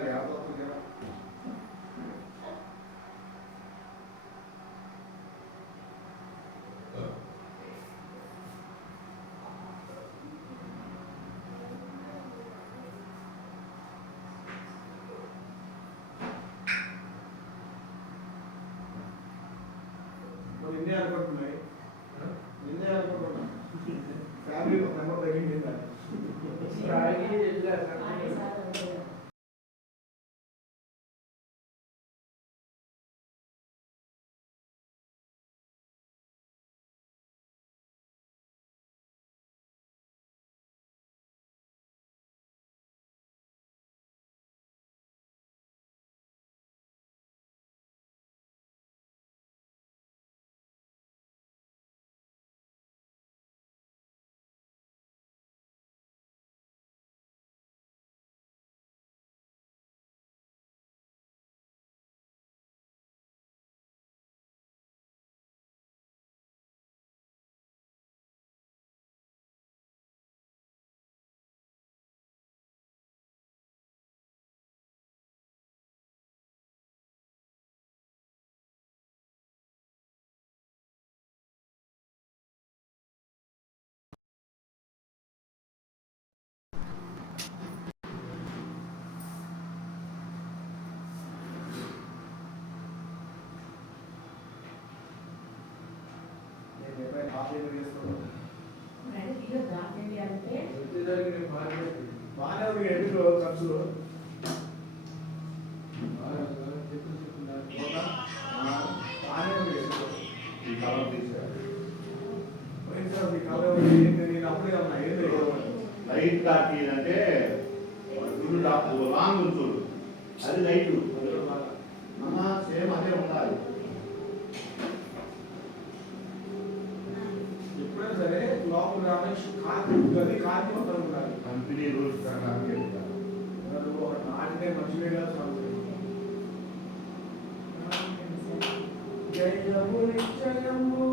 నిన్నే అనుకుంటున్నాయి నిన్నే అనుకుంటున్నా ఫ్యామిలీ నెంబర్ తగ్గింది ఏదో చేస్తున్నాడు. అంటే తీయొద్దా ఏంటి అంటే వచ్చేసరికి నేను బాగానే ఉంది ఎందుకు ఖర్చులు బాగానే ఉంది ఈ కలర్ తీసారు పోయినసారి ఈ కలర్ ఏంటి నేను అప్పుడే ఉన్నా ఏంటి లైట్ కాకి అంటే లాంగ్ ఉంటుంది అది లైట్ సేమ్ అదే ఉండాలి. ఎప్పుడైనా సరే లోపల రామేష్ కాకి గది కాకి మొత్తం ఉండాలి. కంపెనీ రూల్స్ ప్రకారం చెప్తారు. ఒక నాటితే మంచిగా జయము నిశ్చయము